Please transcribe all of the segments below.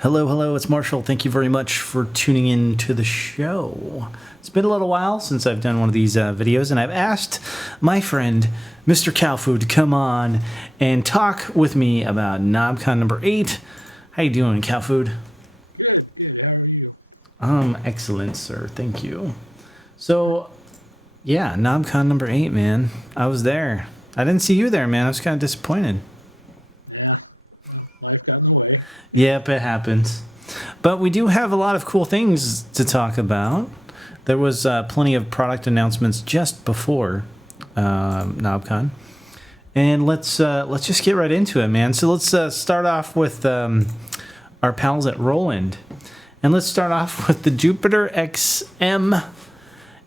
Hello, hello, it's Marshall. Thank you very much for tuning in to the show. It's been a little while since I've done one of these videos, and I've asked my friend, MrCowFood, to come on and talk with me about Knobcon number 8. How you doing, CowFood? Excellent, sir. Thank you. So, yeah, Knobcon number 8, man. I was there. I didn't see you there, man. I was kind of disappointed. Yep, it happens. But we do have a lot of cool things to talk about. There was plenty of product announcements just before Knobcon. And let's just get right into it, man. So let's start off with our pals at Roland. And let's start off with the Jupiter XM.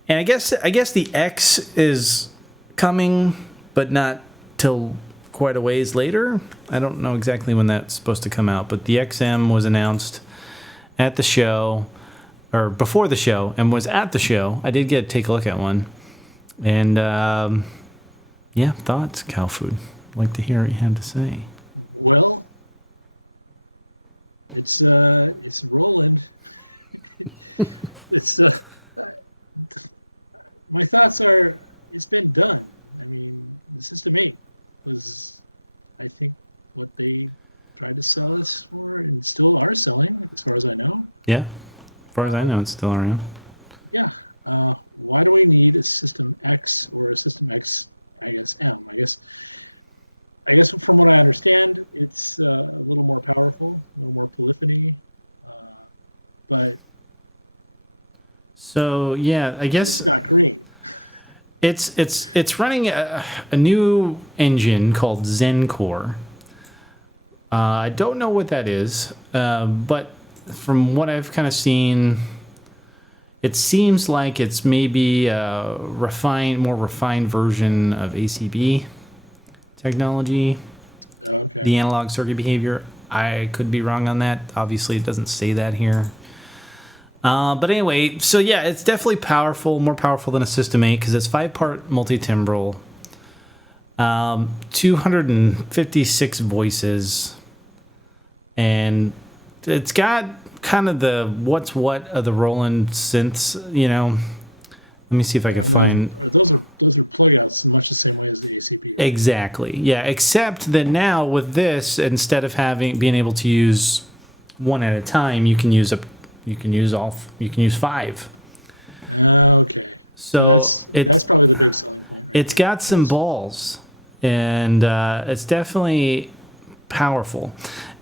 And I guess the X is coming, but not till quite a ways later. I don't know exactly when that's supposed to come out, but the XM was announced at the show, or before the show, and was at the show. I did get to take a look at one. And, yeah, thoughts, CowFood. I'd like to hear what you have to say. Well, it's Roland. My thoughts are, it's been done. System 8 was, I think, what they tried to sell us for, and still are selling, as far as I know. Yeah, as far as I know, it's still around. Yeah. Why do we need a System X or a System X ASM? I guess from what I understand, it's a little more powerful, more polyphony. But So, yeah, I guess it's running a new engine called ZenCore. I don't know what that is, but from what I've kind of seen, it seems like it's maybe a more refined version of ACB technology, the analog circuit behavior. I could be wrong on that. Obviously, it doesn't say that here. But anyway, so yeah, it's definitely powerful, more powerful than a System 8 because it's 5-part multi-timbral, 256 voices, and it's got kind of the what's what of the Roland synths, you know. Let me see if I can find... those are plugins, much the same way as the ACB. Exactly, yeah, except that now with this, instead of being able to use one at a time, you can use 5. So it's got some balls, and it's definitely powerful.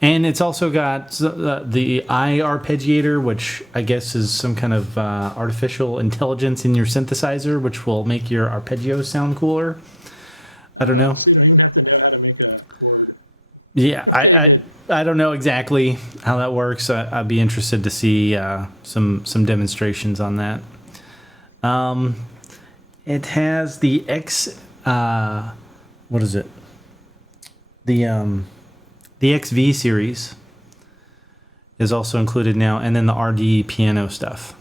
And it's also got the eye arpeggiator, which I guess is some kind of artificial intelligence in your synthesizer, which will make your arpeggios sound cooler. I don't know. Yeah, I don't know exactly how that works. I'd be interested to see some demonstrations on that. It has the what is it? The XV series is also included now, and then the RD piano stuff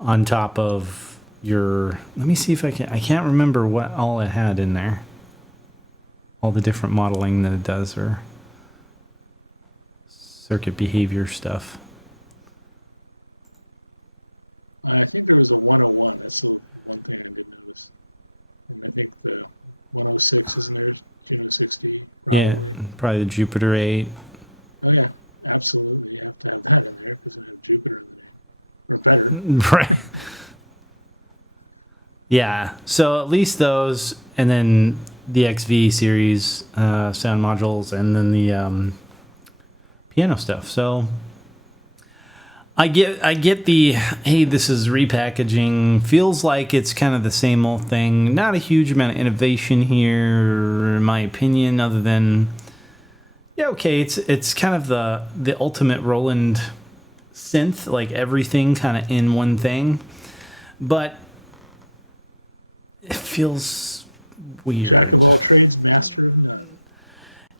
on top of your... Let me see if I can't remember what all it had in there. All the different modeling that it does, or circuit behavior stuff. I think there was a 101. That's the one thing I think the 106 is there, JU-06a. Yeah, probably the Jupiter 8. Yeah, absolutely. You have to have that in there. Jupiter. Right. Yeah, so at least those, and then the XV series sound modules, and then the piano stuff. So I get the, hey, this is repackaging. Feels like it's kind of the same old thing. Not a huge amount of innovation here, in my opinion, other than, yeah, okay, it's kind of the ultimate Roland synth, like everything kind of in one thing. But it feels weird.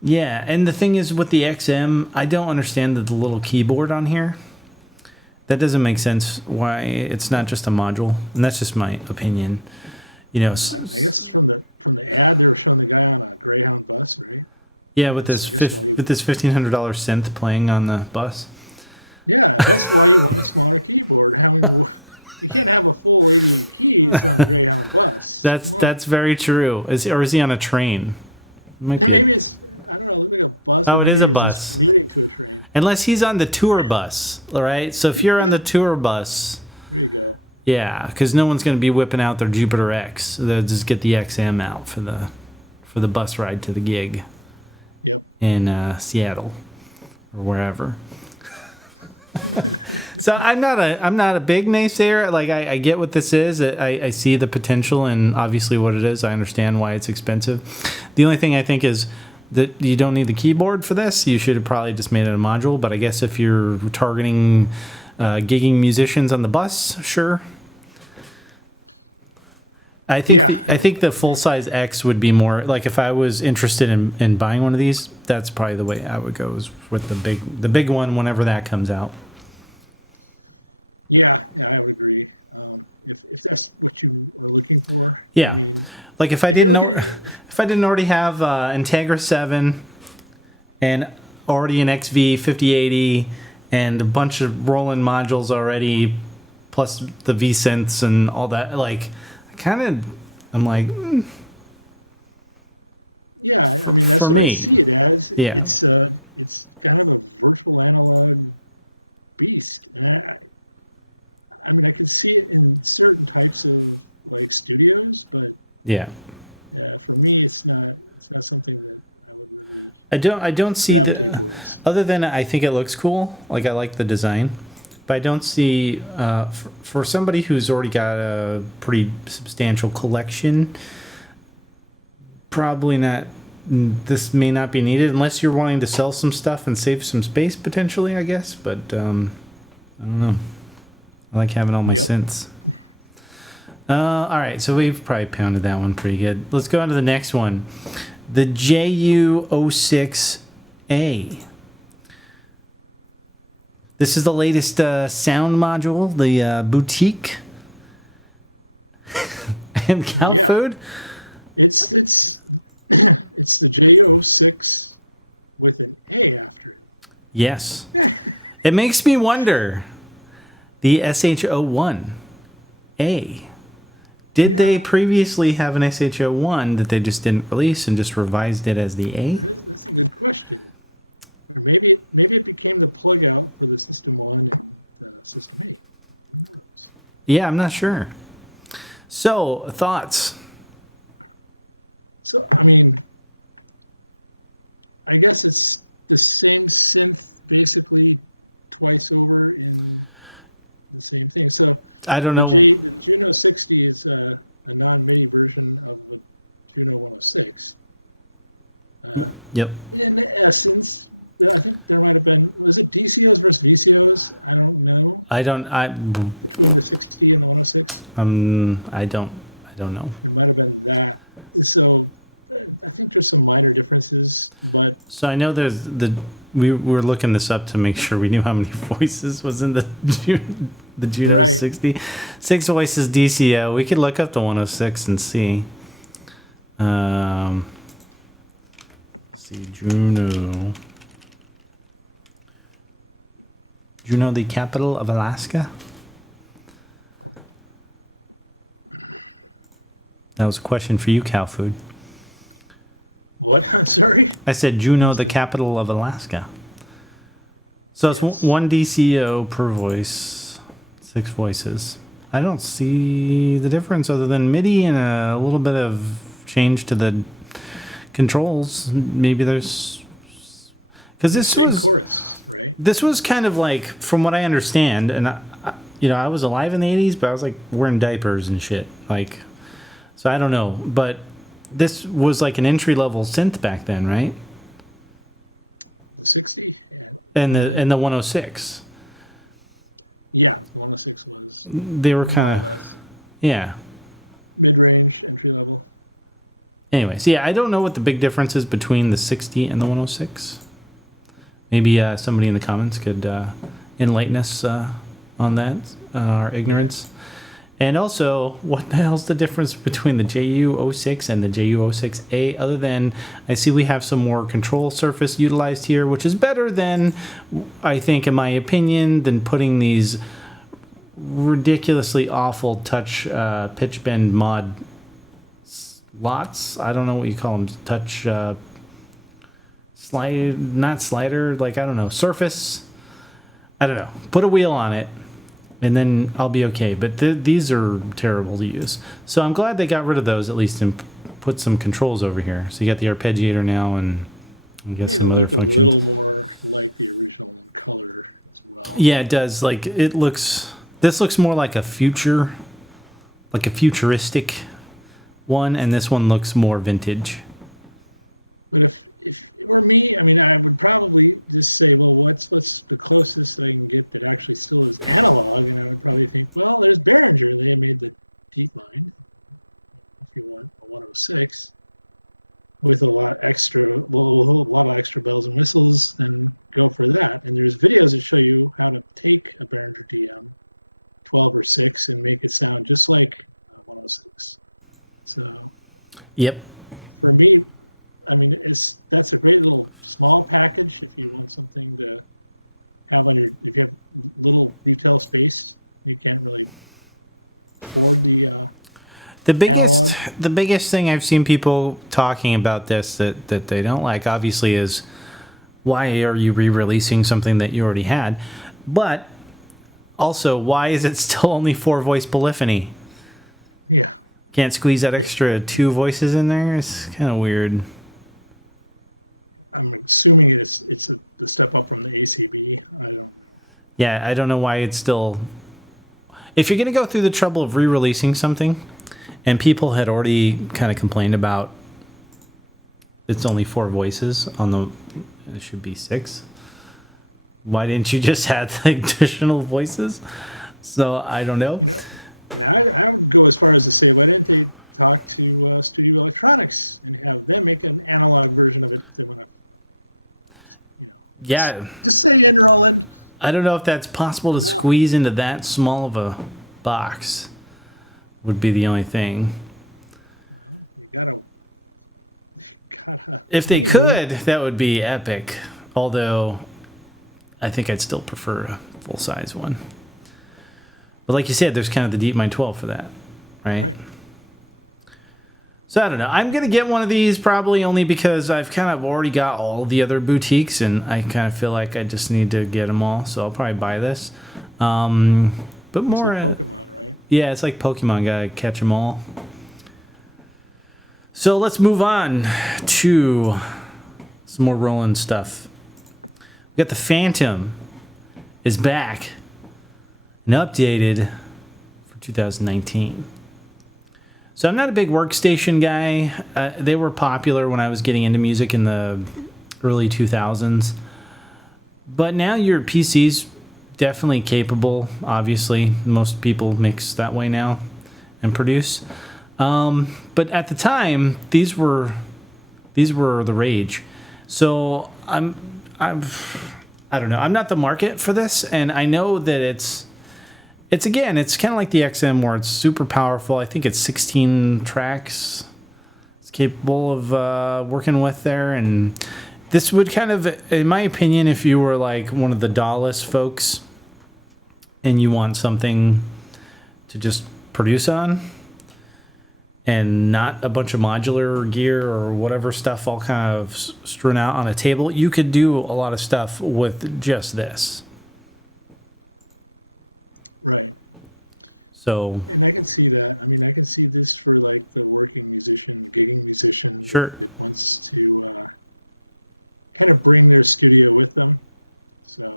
Yeah, and the thing is with the XM, I don't understand the little keyboard on here. That doesn't make sense why it's not just a module, and that's just my opinion. You know, Yeah, with this $1,500 synth playing on the bus. Yeah, That's very true. Or is he on a train? It might be a. Oh, it is a bus. Unless he's on the tour bus, all right? So if you're on the tour bus, yeah, because no one's going to be whipping out their Jupiter X. They'll just get the XM out for the bus ride to the gig in Seattle or wherever. So I'm not a big naysayer. Like I get what this is. I see the potential and obviously what it is. I understand why it's expensive. The only thing I think is that you don't need the keyboard for this. You should have probably just made it a module. But I guess if you're targeting gigging musicians on the bus, sure. I think the full size X would be more like if I was interested in buying one of these. That's probably the way I would go is with the big one whenever that comes out. Yeah, I would agree. If that's what you were looking for. Yeah, like if I didn't already have Integra 7 and already an XV 5080 and a bunch of Roland modules already, plus the V synths and all that, like I'm like, for me, yeah. It's kind of a virtual analog beast. I mean, I can see it in certain types of like studios, but Yeah. for me, it's not something. I don't see the other than I think it looks cool. Like I like the design, but I don't see for somebody who's already got a pretty substantial collection. Probably not. This may not be needed unless you're wanting to sell some stuff and save some space potentially. I guess, but I don't know. I like having all my synths. All right, so we've probably pounded that one pretty good. Let's go on to the next one. The JU-06a. This is the latest sound module, the Boutique. And MrCowFood. It's the JU-06 with an A. Yes. It makes me wonder. The SH01A. Did they previously have an SH01 that they just didn't release and just revised it as the A? Maybe it became the plug out for the system. Yeah, I'm not sure. So, thoughts? So, I mean, I guess it's the same synth basically twice over in the same thing. So, I don't know. JU-06 is a non-MIDI version of JU-06. Yep. In essence, there would have been, was it DCOs versus VCOs? I don't know. I don't know. So, I think there's some minor differences. But So I know we were looking this up to make sure we knew how many voices was in the Juno 60. 6 voices DCO. We could look up the 106 and see. Let's see, Juno, the capital of Alaska. That was a question for you, CowFood. what? Sorry. I said Juneau, the capital of Alaska. So it's one DCO per voice, 6 voices. I don't see the difference other than MIDI and a little bit of change to the controls. Maybe there's... Because this was kind of like, from what I understand, and I was alive in the 80s, but I was like wearing diapers and shit. Like, so I don't know. But this was like an entry-level synth back then, right? 60. And the 106. Yeah, 106 was They were kind of, yeah. mid-range. Anyways, yeah, I don't know what the big difference is between the 60 and the 106. Maybe somebody in the comments could enlighten us on that, our ignorance. And also, what the hell's the difference between the JU-06 and the JU-06a, other than I see we have some more control surface utilized here, which is better than, I think, in my opinion, than putting these ridiculously awful touch pitch bend mod slots. I don't know what you call them. Touch slide, not slider, like, I don't know, surface. I don't know. Put a wheel on it, and then I'll be okay. But these are terrible to use. So I'm glad they got rid of those at least and put some controls over here. So you got the arpeggiator now and I guess some other functions. Yeah, it does. Like, it looks... This looks more like a futuristic one, and this one looks more vintage. But if for me, I mean, I'd probably just say, well, what's the closest thing get that actually still is analog? And I would probably think, well, there's Behringer. They made the D9, if you want 6, with a lot extra, a lot of extra bells and whistles, then go for that. And there's videos that show you how to take a Behringer D12 or 6 and make it sound just like 6. So, Yep. for me, I mean, that's a great little small package if you want something to have on your little retail space. You can The biggest thing I've seen people talking about this that they don't like, obviously, is why are you re-releasing something that you already had? But also, why is it still only 4-voice polyphony? Can't squeeze that extra 2 voices in there? It's kind of weird. I'm assuming it's the step up from the ACB. Yeah, I don't know why it's still... If you're going to go through the trouble of re-releasing something, and people had already kind of complained about it's only 4 voices on the... It should be 6. Why didn't you just add the additional voices? So, I don't know. I would go as far as to say, why didn't they talk to Studio Electronics and have them make an analog version of it? Yeah. Just say it, Roland. I don't know if that's possible to squeeze into that small of a box. Would be the only thing. If they could, that would be epic. Although, I think I'd still prefer a full-size one. But like you said, there's kind of the DeepMind 12 for that, right? So I don't know. I'm going to get one of these probably only because I've kind of already got all the other boutiques, and I kind of feel like I just need to get them all. So I'll probably buy this. But more, yeah, it's like Pokemon, gotta catch them all. So let's move on to some more Roland stuff. We got the Fantom is back and updated for 2019. So I'm not a big workstation guy. They were popular when I was getting into music in the early 2000s. But now your PC's definitely capable, obviously. Most people mix that way now and produce. But at the time, these were the rage. So I don't know. I'm not the market for this, and I know that it's kind of like the XM where it's super powerful. I think it's 16 tracks it's capable of working with there, and this would kind of, in my opinion, if you were like one of the DAW-less folks and you want something to just produce on and not a bunch of modular gear or whatever stuff all kind of strewn out on a table, you could do a lot of stuff with just this. Right. So I can see that. I mean, I can see this for like the working musician, gigging musician. sure. Who wants to kind of bring their studio with them. So in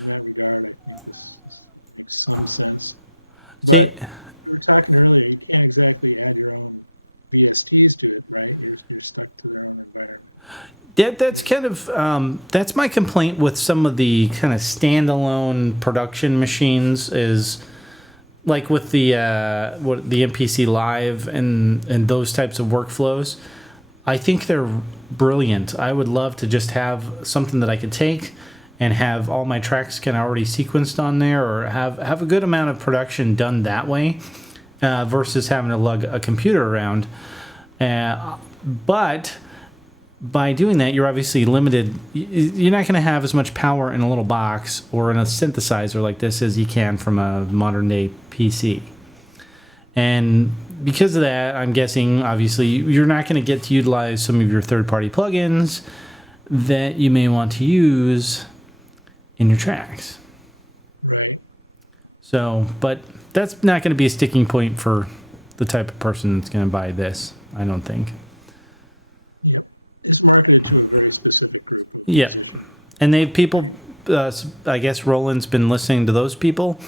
that regard, it makes some sense. See, We were talking earlier, you can't exactly add your own VSTs to it, right? You're stuck to their own environment. that's kind of that's my complaint with some of the kind of standalone production machines is like with the MPC Live and those types of workflows. I think they're brilliant. I would love to just have something that I could take and have all my tracks kind of already sequenced on there, or have a good amount of production done that way. versus having to lug a computer around. But by doing that, you're obviously limited. You're not going to have as much power in a little box or in a synthesizer like this as you can from a modern day PC. And because of that, I'm guessing, obviously, you're not going to get to utilize some of your third-party plugins that you may want to use in your tracks. So, but that's not going to be a sticking point for the type of person that's going to buy this, I don't think. It's marketed to a very specific group. Yeah. And people, I guess Roland's been listening to those people,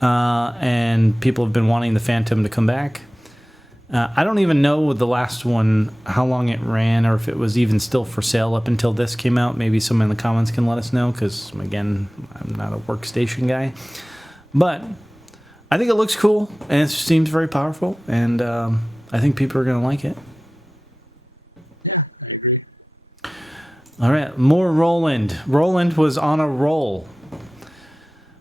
and people have been wanting the Fantom to come back. I don't even know the last one, how long it ran, or if it was even still for sale up until this came out. Maybe someone in the comments can let us know, because, again, I'm not a workstation guy. But I think it looks cool, and it seems very powerful, and I think people are going to like it. All right, more Roland. Roland was on a roll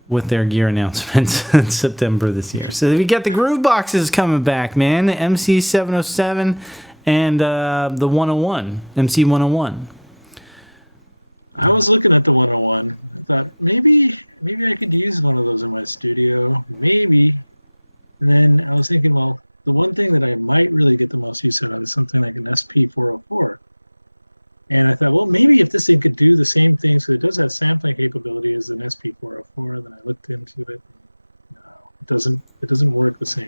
with their gear announcements in September this year. So we got the groove boxes coming back, man. The MC707 and the 101, MC101. I was looking at the 101. Maybe I could use one of those in my studio. Maybe. And then I was thinking, well, the one thing that I might really get the most use out of is something like an SP404. And I thought, well, maybe if this thing could do the same thing, so it does have sampling capabilities as an SP404, and I looked into it. It doesn't work the same.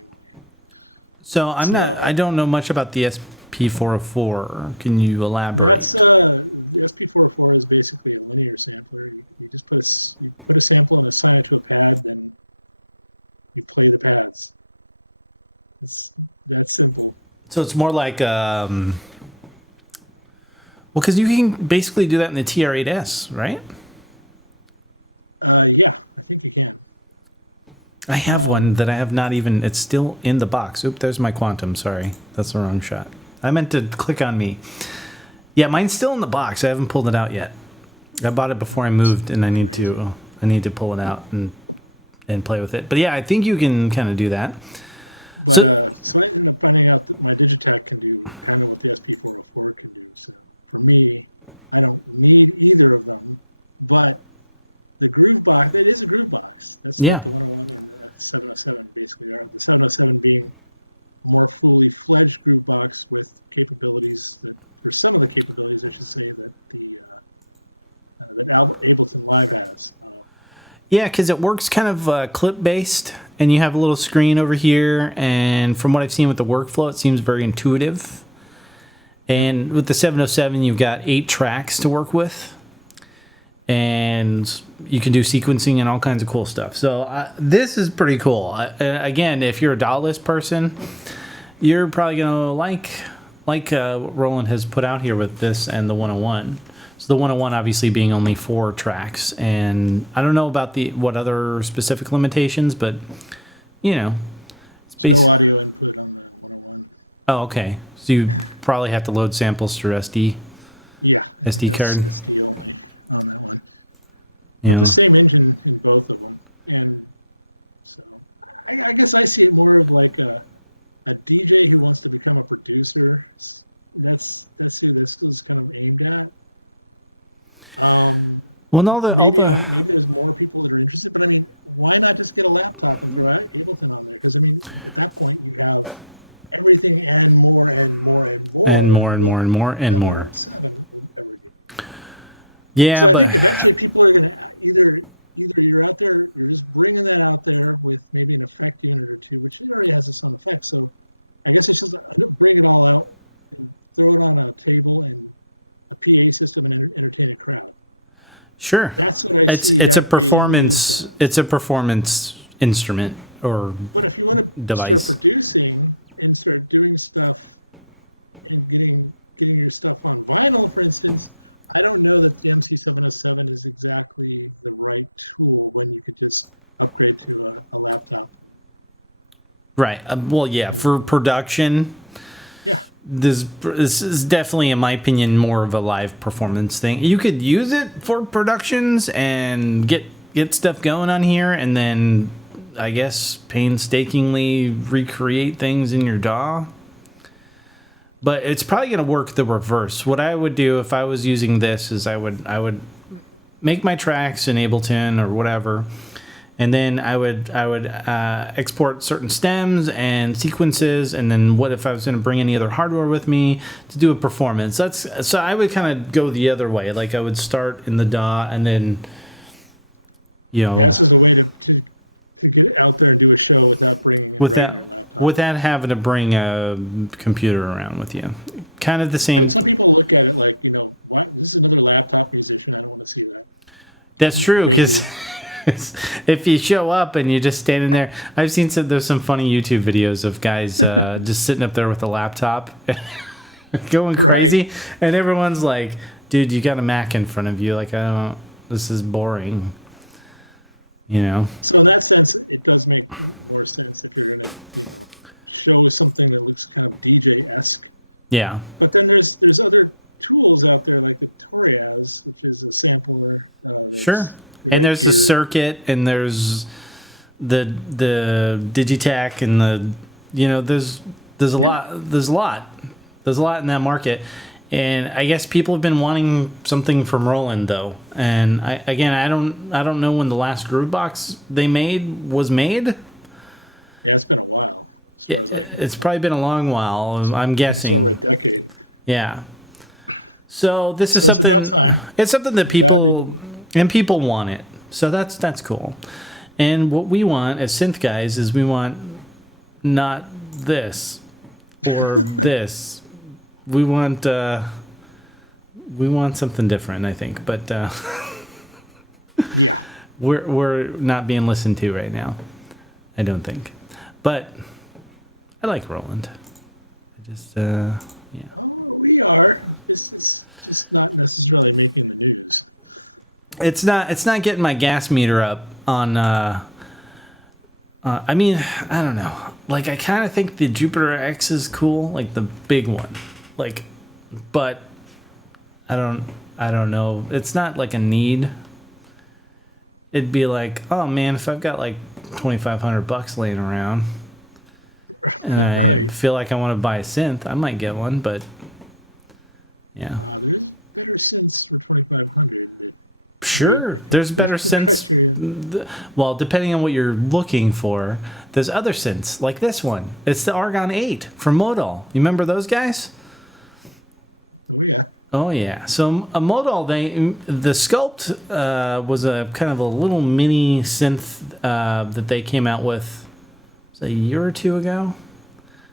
So I don't know much about the SP404. Can you elaborate? SP404 is basically a linear sampler. You just put a sample and assign it to a pad, and you play the pads. It's that simple. So it's more like, well, because you can basically do that in the TR-8S, right? Yeah, I think you can. I have one that I have not even, it's still in the box. Oop, there's my Quantum, sorry. That's the wrong shot. I meant to click on me. Yeah, mine's still in the box. I haven't pulled it out yet. I bought it before I moved, and I need to pull it out and play with it. But yeah, I think you can kind of do that. So it is a group box. That's yeah. 707 basically. 707 being more fully fledged group box with capabilities, or some of the capabilities, I should say, that Ableton Live has. Yeah, because it works kind of clip-based, and you have a little screen over here, and from what I've seen with the workflow, it seems very intuitive. And with the 707, you've got 8 tracks to work with, and you can do sequencing and all kinds of cool stuff. So this is pretty cool. Again, if you're a DAW-less person, you're probably going to like what Roland has put out here with this and the 101. So the 101 obviously being only 4 tracks, and I don't know about what other specific limitations, but you know, it's basically. Oh, okay. So you probably have to load samples through SD card. You know. Same engine in both of them. And so I guess I see it more of like a DJ who wants to become a producer. That's going to be aimed at. Well, all the there's more people that are interested, but I mean, why not just get a laptop, right? Because I mean, at that point you got everything and more and more and more and more and more and more. Yeah, but either you're out there or just bringing that out there with maybe an effect in there too, which already has some effect. So I guess it's just bring it all out, throw it on a table, and the PA system and entertain a crowd. Sure, it's a performance instrument or device. Producing and sort of doing stuff and getting your stuff on vinyl, for instance. I don't know that the MC707 is exactly the right tool when you could just upgrade to a laptop. Right. Well, yeah, for production, this is definitely, in my opinion, more of a live performance thing. You could use it for productions and get stuff going on here, and then I guess, painstakingly recreate things in your DAW. But it's probably going to work the reverse. What I would do if I was using this is I would make my tracks in Ableton or whatever, and then I would export certain stems and sequences, and then what if I was going to bring any other hardware with me to do a performance? So I would kind of go the other way. Like I would start in the DAW and then, Yeah, so the way to get out there and do a show without having to bring a computer around with you. Kind of the same. Some people look at it like, wow, this is another laptop musician. I don't want to see that. That's true, because if you show up and you're just standing there, I've seen there's some funny YouTube videos of guys just sitting up there with a laptop going crazy, and everyone's like, dude, you got a Mac in front of you. Like, this is boring. So in that sense, it does make more sense if you're going to show something that looks kind of DJ-esque. Yeah. But then there's other tools out there like the Torres, which is a sampler. Sure. And there's the circuit, and there's the Digitech, and there's a lot in that market. And I guess people have been wanting something from Roland, though. And I don't know when the last Groovebox they made was made. Yeah, it's been a while. It's probably been a long while, I'm guessing. Yeah. So this is something. It's something that people want it. So that's cool. And what we want as synth guys is we want not this or this. We want something different, I think, but we're not being listened to right now. I don't think, but I like Roland. I just yeah. We are. It's not necessarily making the news. It's not getting my gas meter up on. I mean, I don't know. Like, I kind of think the Jupiter X is cool, like the big one. Like, but I don't know. It's not like a need. It'd be like, oh man, if I've got like $2,500 laying around and I feel like I want to buy a synth, I might get one, but yeah. Sure, there's better synths. Well, depending on what you're looking for, there's other synths like this one. It's the Argon 8 from Modal. You remember those guys? Oh yeah. So a Modal, the Sculpt was a kind of a little mini synth that they came out with a year or two ago.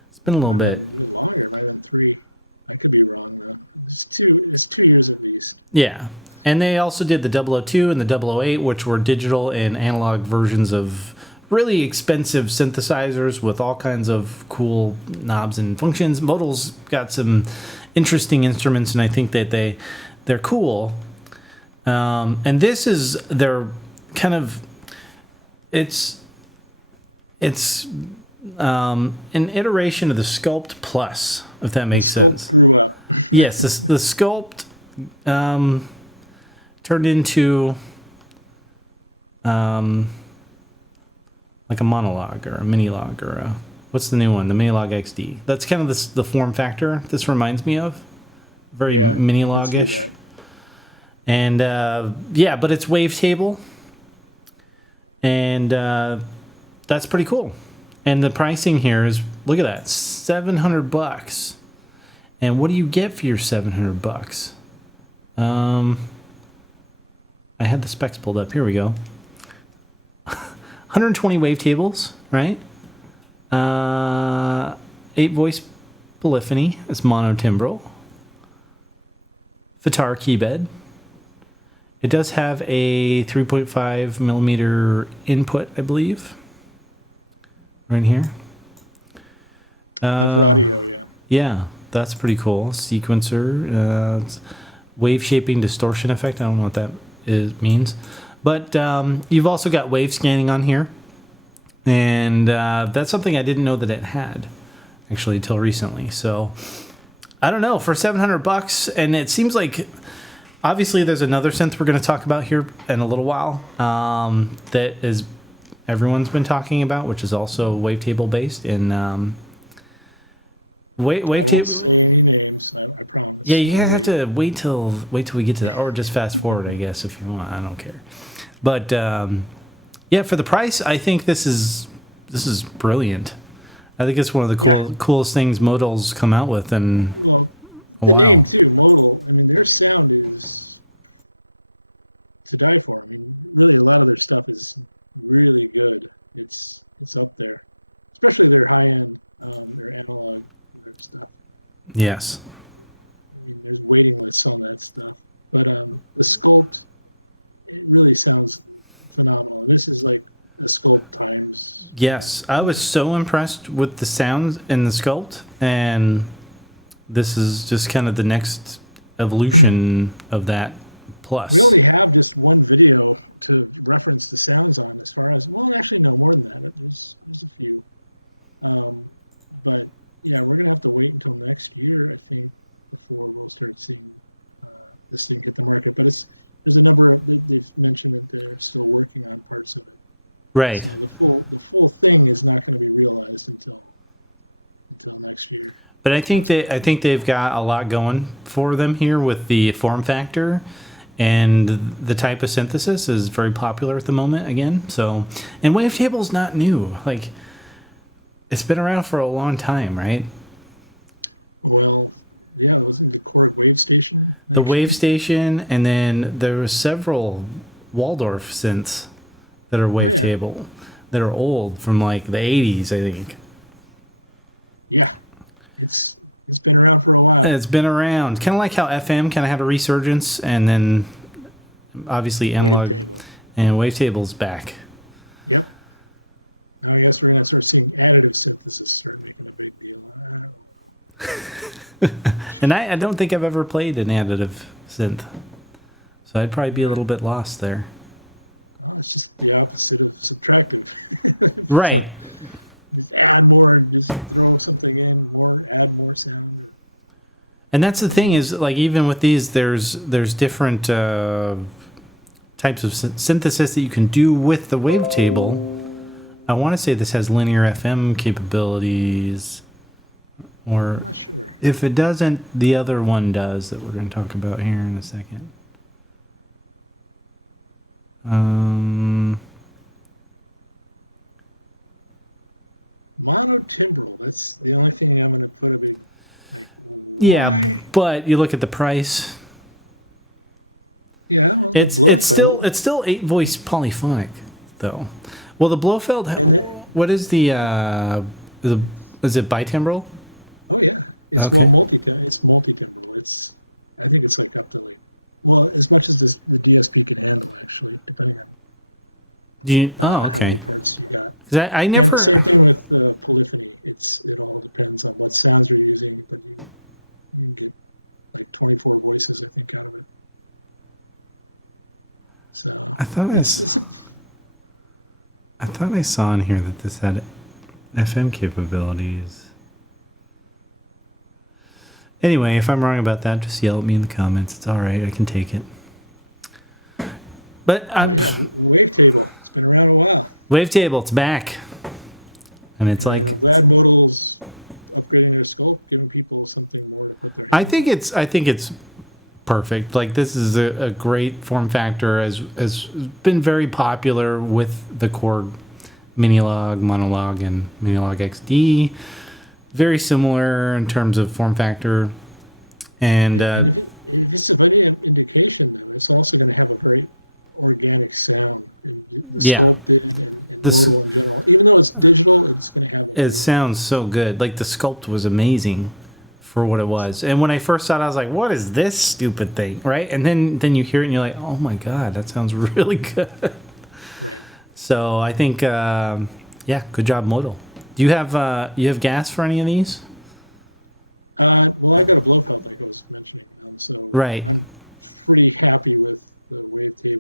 It's been a little bit. I could be wrong. It's 2 years at least. Yeah. And they also did the 002 and the 008, which were digital and analog versions of really expensive synthesizers with all kinds of cool knobs and functions. Modal's got some interesting instruments, and I think that they're cool. And this is their kind of it's an iteration of the Sculpt Plus, if that makes sense. Yes, the Sculpt turned into like a monologue or a mini log or a, what's the new one? The Minilog XD. That's kind of the form factor this reminds me of. Very Minilog-ish. And yeah, but it's wavetable. And that's pretty cool. And the pricing here is, look at that, $700. And what do you get for your $700? I had the specs pulled up. Here we go. 120 wavetables, right? 8 voice polyphony. It's monotimbral. Vitar keybed. It does have a 3.5 millimeter input, I believe. Right here. Yeah, that's pretty cool. Sequencer. Wave shaping distortion effect. I don't know what that means. But you've also got wave scanning on here. And that's something I didn't know that it had, actually, until recently. So, I don't know. For $700, and it seems like, obviously, there's another synth we're going to talk about here in a little while that is everyone's been talking about, which is also wavetable based. And wavetable. Yeah, you have to wait till we get to that, or just fast forward, I guess, if you want. I don't care. But yeah, for the price, I think this is brilliant. I think it's one of the coolest things Modal's come out with in a while. Their sound is to die for. Really, a lot of their stuff is really good. It's up there, especially their high end, their analog stuff. Yes. There's waiting lists on that stuff, but the sculpt, it really sounds phenomenal. This is like the sculpt times. Yes, I was so impressed with the sound and the sculpt, and this is just kind of the next evolution of that plus. We only have just one video to reference the sounds on as far as, well, actually, no, more than that. There's a few. But, yeah, we're going to have to wait until next year, I think, before we'll start to see this thing hit the market. But there's a number of things they've mentioned that they're still working on. Right. The full thing is not going to be realized until next year. But I think they've got a lot going for them here with the form factor, and the type of synthesis is very popular at the moment again. So, and wavetable's not new. Like, it's been around for a long time, right? Well, yeah, was it the Core Wave Station? The Wave Station, and then there were several Waldorf synths that are wavetable that are old from like the 80s, I think. Yeah, it's been around for a while. It's been around, kind of like how FM kind of had a resurgence, and then obviously analog and wavetable's back. Yeah. I guess we're going to start seeing additive synthesis starting. And I don't think I've ever played an additive synth, so I'd probably be a little bit lost there. It's just the opposite of subtractive. Right. Add more, throw something in, add more sound. And that's the thing is, like, even with these, there's different types of synthesis that you can do with the wavetable. I want to say this has linear FM capabilities, or if it doesn't, the other one does that we're going to talk about here in a second. Mono timbre, that's the only thing I'm going to put in. Yeah, but you look at the price. Yeah, It's still 8-voice polyphonic though. Well, the Blofeld, what is the is it bitimbral? oh yeah. It's Okay. It's multi-timbre. I think it's like up to, well, as much as the DSP can handle, actually. Do you? Oh, okay. Yeah. 'Cause I never. Same thing with polyphony. It all depends on what sounds you're using. You get like 24 voices, I think, out of it. So, I thought I saw in here that this had FM capabilities. Anyway, if I'm wrong about that, just yell at me in the comments. It's all right. I can take it. But I'm. wavetable, it's been around a while. Wavetable, it's back. And it's like, Modal's upgrading their scope, giving people something to work with. I think it's perfect. Like, this is a great form factor, has been very popular with the Korg Minilog, Monolog, and Minilog XD. Very similar in terms of form factor. And This is a good indication that it's also going to have a great organic sound. yeah, this Even though it's digital, it's going to have it sounds so good. Like, the sculpt was amazing for what it was. And when I first saw it, I was like, what is this stupid thing, right? And then you hear it and you're like, oh my god, that sounds really good. So I think yeah, good job, Modal. Do you have gas for any of these? well, I've got a low cut for this mentioned, so Right. pretty happy with the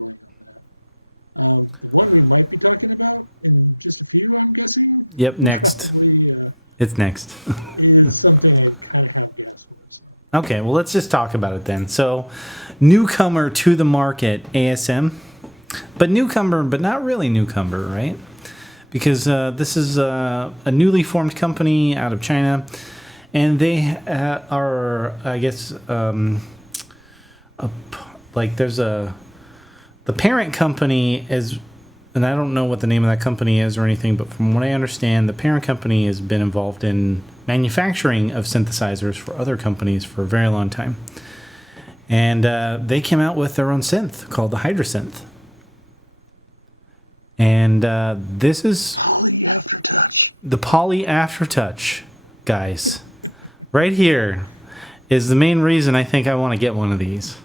wavetable. What we might be talking about in just a few, I'm guessing, Yep, next. It's next. is something like Okay, well, let's just talk about it then. So, newcomer to the market, ASM. But newcomer, but not really newcomer, right? because this is a newly formed company out of China, and they are, I guess, there's the parent company is, and I don't know what the name of that company is or anything, but from what I understand, the parent company has been involved in manufacturing of synthesizers for other companies for a very long time. And they came out with their own synth called the Hydrasynth. And this is the Poly Aftertouch, guys. Right here is the main reason I think I want to get one of these.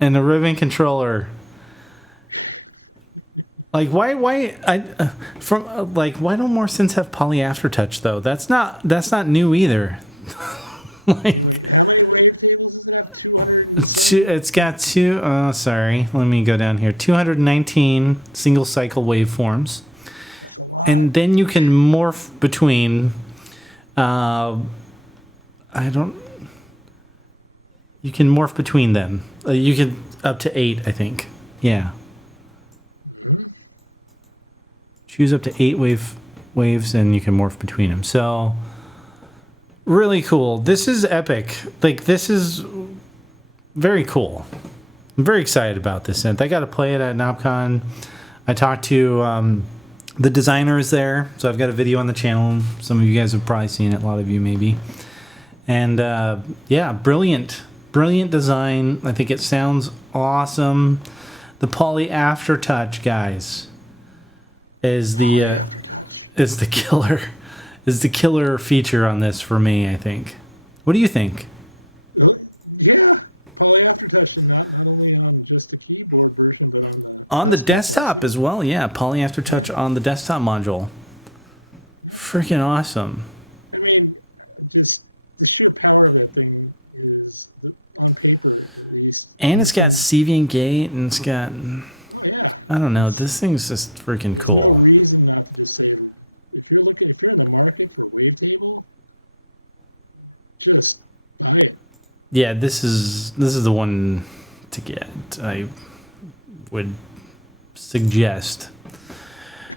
And the ribbon controller. Like why why don't more synths have Poly Aftertouch though? That's not new either. Like it's got two. Oh, sorry. Let me go down here. 219 single cycle waveforms, and then you can morph between. You can morph between them. You can up to 8, I think. Yeah. Choose up to 8 waves, and you can morph between them. So, really cool. This is epic. Like, this is very cool. I'm very excited about this synth. I got to play it at Knobcon. I talked to the designers there, so I've got a video on the channel. Some of you guys have probably seen it. A lot of you maybe. And yeah, brilliant design. I think it sounds awesome. The Poly Aftertouch, guys, is the killer feature on this for me, I think. What do you think? On the desktop as well, yeah. Poly Aftertouch on the desktop module. Freaking awesome. I mean, just the sheer power of that thing is unbelievable. And it's got CV and gate, and it's got, I don't know, this thing's just freaking cool. If you're in the market for a wavetable, just buy it. Yeah, this is the one to get. I would suggest.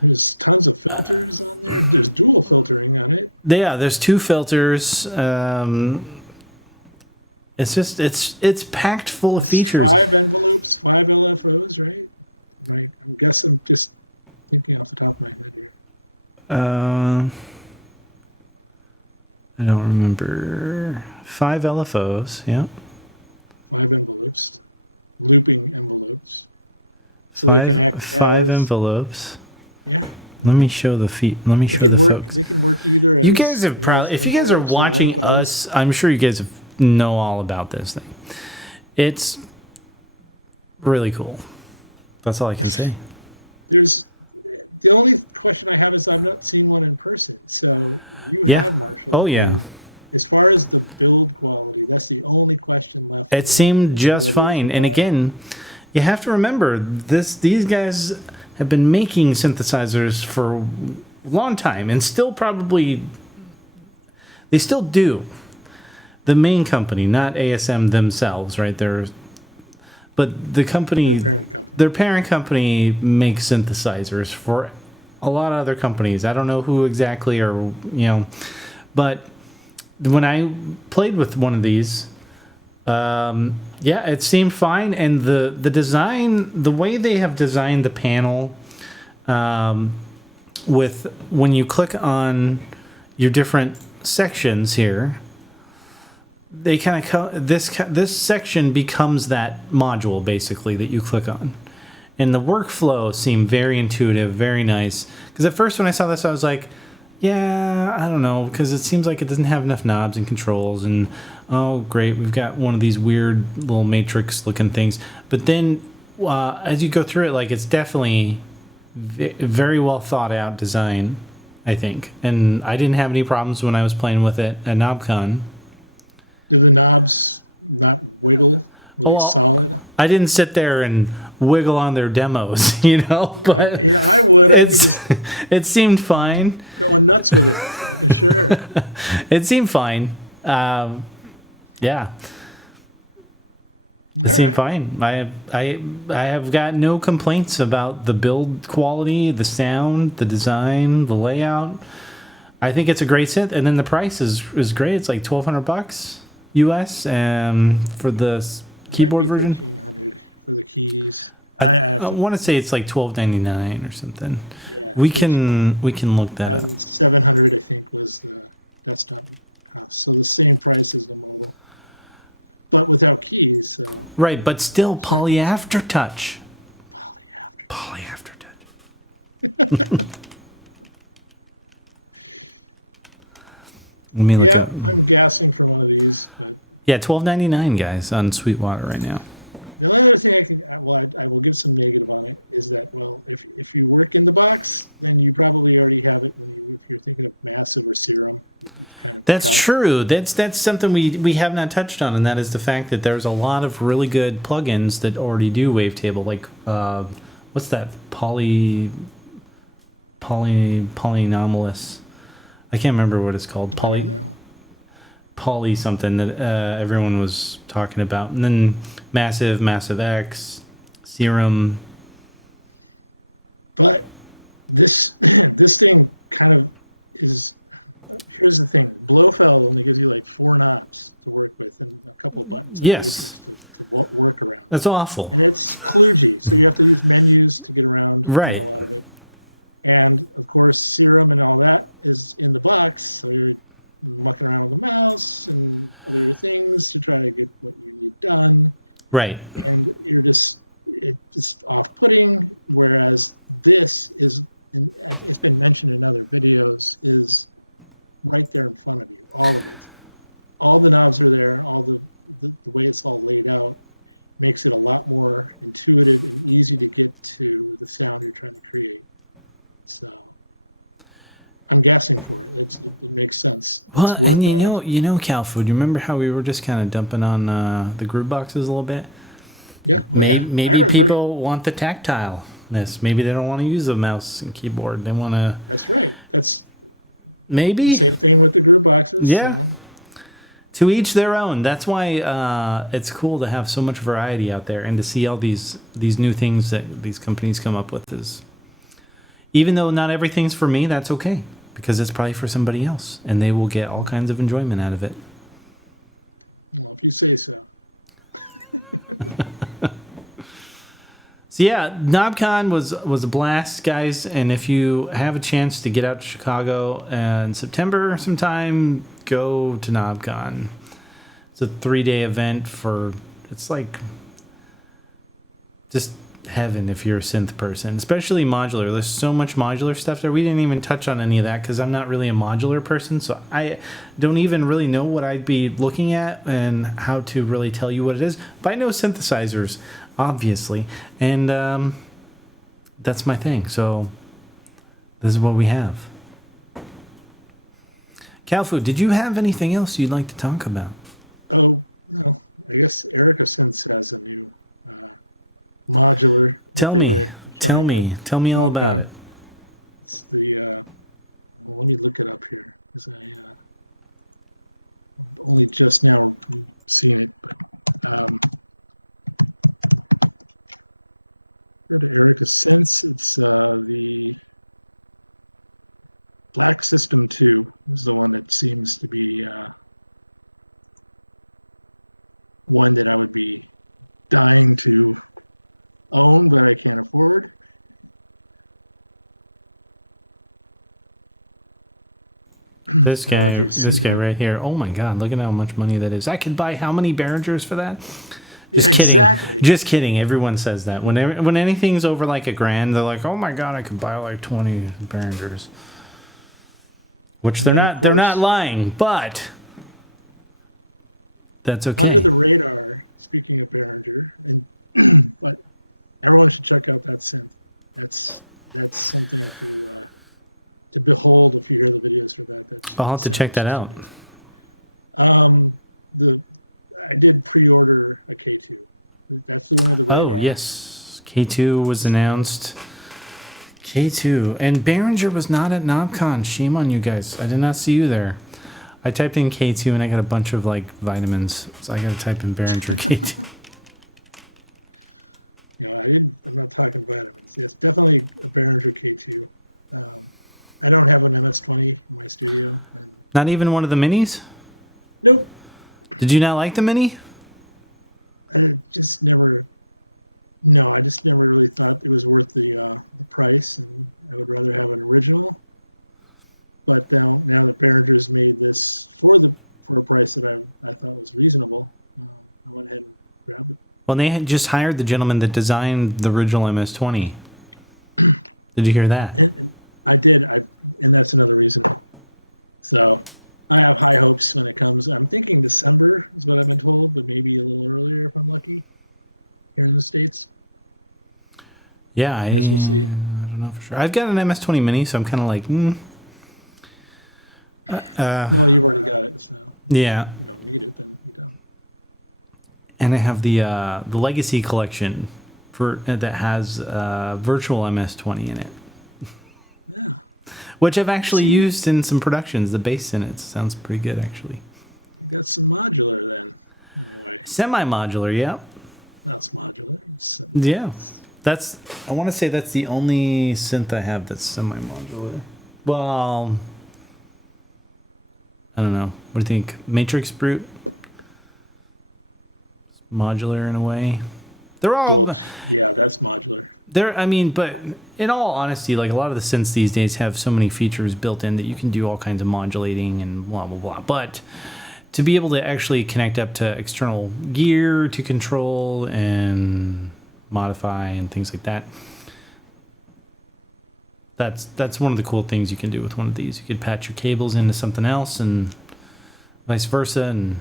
There's tons of filters. There's dual filtering on it. Yeah, there's 2 filters. It's just it's packed full of features. 5 LFOs, right? I guess I'm just thinking off the top of my head. I don't remember. 5 LFOs, yeah. 5 envelopes. Looping envelopes. 5 envelopes. Let me show the folks. You guys have probably, if you guys are watching us, I'm sure you guys know all about this thing. It's really cool. That's all I can say. There's the only question I have is I've not seen one in person. So Yeah. Oh yeah. as far as the build quality, that's the only question left. It seemed just fine. And again, you have to remember these guys have been making synthesizers for a long time, and they still do. The main company, not ASM themselves, right? But the company, their parent company, makes synthesizers for a lot of other companies. I don't know who exactly, but when I played with one of these, yeah, it seemed fine. And the design, the way they have designed the panel, with when you click on your different sections here, they kind of this section becomes that module basically that you click on, and the workflow seemed very intuitive, very nice. Because at first when I saw this, I was like, yeah, I don't know, because it seems like it doesn't have enough knobs and controls, and oh great, we've got one of these weird little matrix looking things. But then as you go through it, like, it's definitely very well thought out design, I think. And I didn't have any problems when I was playing with it at Knobcon. Do the knobs not wiggle? Oh, well, I didn't sit there and wiggle on their demos, but it seemed fine. It seemed fine. Yeah. They seem fine. I have got no complaints about the build quality, the sound, the design, the layout. I think it's a great synth, and then the price is great. It's like $1,200 US for the keyboard version. I want to say it's like $12.99 or something. We can look that up. 700, I think, was so the same price as but without keys. Right, but still poly aftertouch. Poly aftertouch. Let me look up. I'm guessing for one of these. Yeah, $12.99 guys on Sweetwater right now. The only other thing I will give some negative on it is that if you work in the box, then you probably already have it. You're thinking of massive or serum. That's true. That's something we have not touched on, and that is the fact that there's a lot of really good plugins that already do wavetable. Like what's that? Polynomalous. I can't remember what it's called. Poly something that everyone was talking about, and then Massive X, Serum. But this thing kind of is. Here's the thing. Blofeld gives you like 4 knobs to work with. Yes, that's awful. It's huge, so you have to do menus to get around. Right. And of course, serum and all that is in the box. So you walk around with a mouse and other things to try to get what done. Right. And it's off-putting. Whereas this is, it's been mentioned in other videos, is right there in front of you. All the knobs are there. All the way it's all laid out makes it a lot more intuitive and easy to get to the sound you're trying to create. So, I'm guessing it makes sense. Well, and you know, CowFood. You remember how we were just kind of dumping on the groove boxes a little bit? Maybe people want the tactileness. Maybe they don't want to use a mouse and keyboard. They want to. That's Maybe. the thing with the groove boxes. Yeah. To each their own. That's why it's cool to have so much variety out there and to see all these new things that these companies come up with. Is even though not everything's for me, that's okay because it's probably for somebody else, and they will get all kinds of enjoyment out of it. You say so. So yeah, Knobcon was a blast, guys. And if you have a chance to get out to Chicago in September sometime, go to Knobcon. It's a 3-day event it's like just heaven if you're a synth person, especially modular. There's so much modular stuff there. We didn't even touch on any of that because I'm not really a modular person, so I don't even really know what I'd be looking at and how to really tell you what it is. But I know synthesizers, obviously, and that's my thing. So this is what we have. CowFood, did you have anything else you'd like to talk about? I guess Erica Synth has a new modular. Tell me all about it. It's the, let me look it up here. It's only just now seen it. Erica Synth, it's the Tax System 2 is the one that seems to be one that I would be dying to own, but I can't afford. This guy right here. Oh my God, look at how much money that is. I could buy how many Behringers for that? Just kidding. Everyone says that. When anything's over like $1,000, they're like, oh my God, I could buy like 20 Behringers. Which they're not lying, but that's okay. Radar, speaking of Behringer, but everyone should check out that synth. That's to behold if you hear the videos from that. I'll have to check that out. I did pre-order the K2. Oh yes, K2 was announced. K2 and Behringer was not at Knobcon. Shame on you guys. I did not see you there. I typed in K2 and I got a bunch of like vitamins. So I got to type in Behringer K2. MS-20. Not even one of the minis? Nope. Did you not like the mini? I just never really thought it was worth the price. I'd rather have an original. But now the Behringer's made this for them for a price that I thought was reasonable. Well, they had just hired the gentleman that designed the original MS-20. Did you hear that? I did, and that's another reason. So I have high hopes when it comes. I'm thinking December is what I've been told, but maybe a little earlier than that here in the States. Yeah, I don't know for sure. I've got an MS-20 mini, so I'm kind of like, yeah. And I have the Legacy collection that has virtual MS-20 in it, which I've actually used in some productions. The bass in it sounds pretty good, actually. That's modular then. Semi-modular, yeah. That's modular. Yeah. I want to say that's the only synth I have that's semi-modular. Well, I don't know. What do you think? Matrix Brute? Modular in a way. They're all... Yeah, that's modular. But in all honesty, like a lot of the synths these days have so many features built in that you can do all kinds of modulating and blah, blah, blah. But to be able to actually connect up to external gear to control and modify and things like that, that's one of the cool things you can do with one of these. You could patch your cables into something else and vice versa and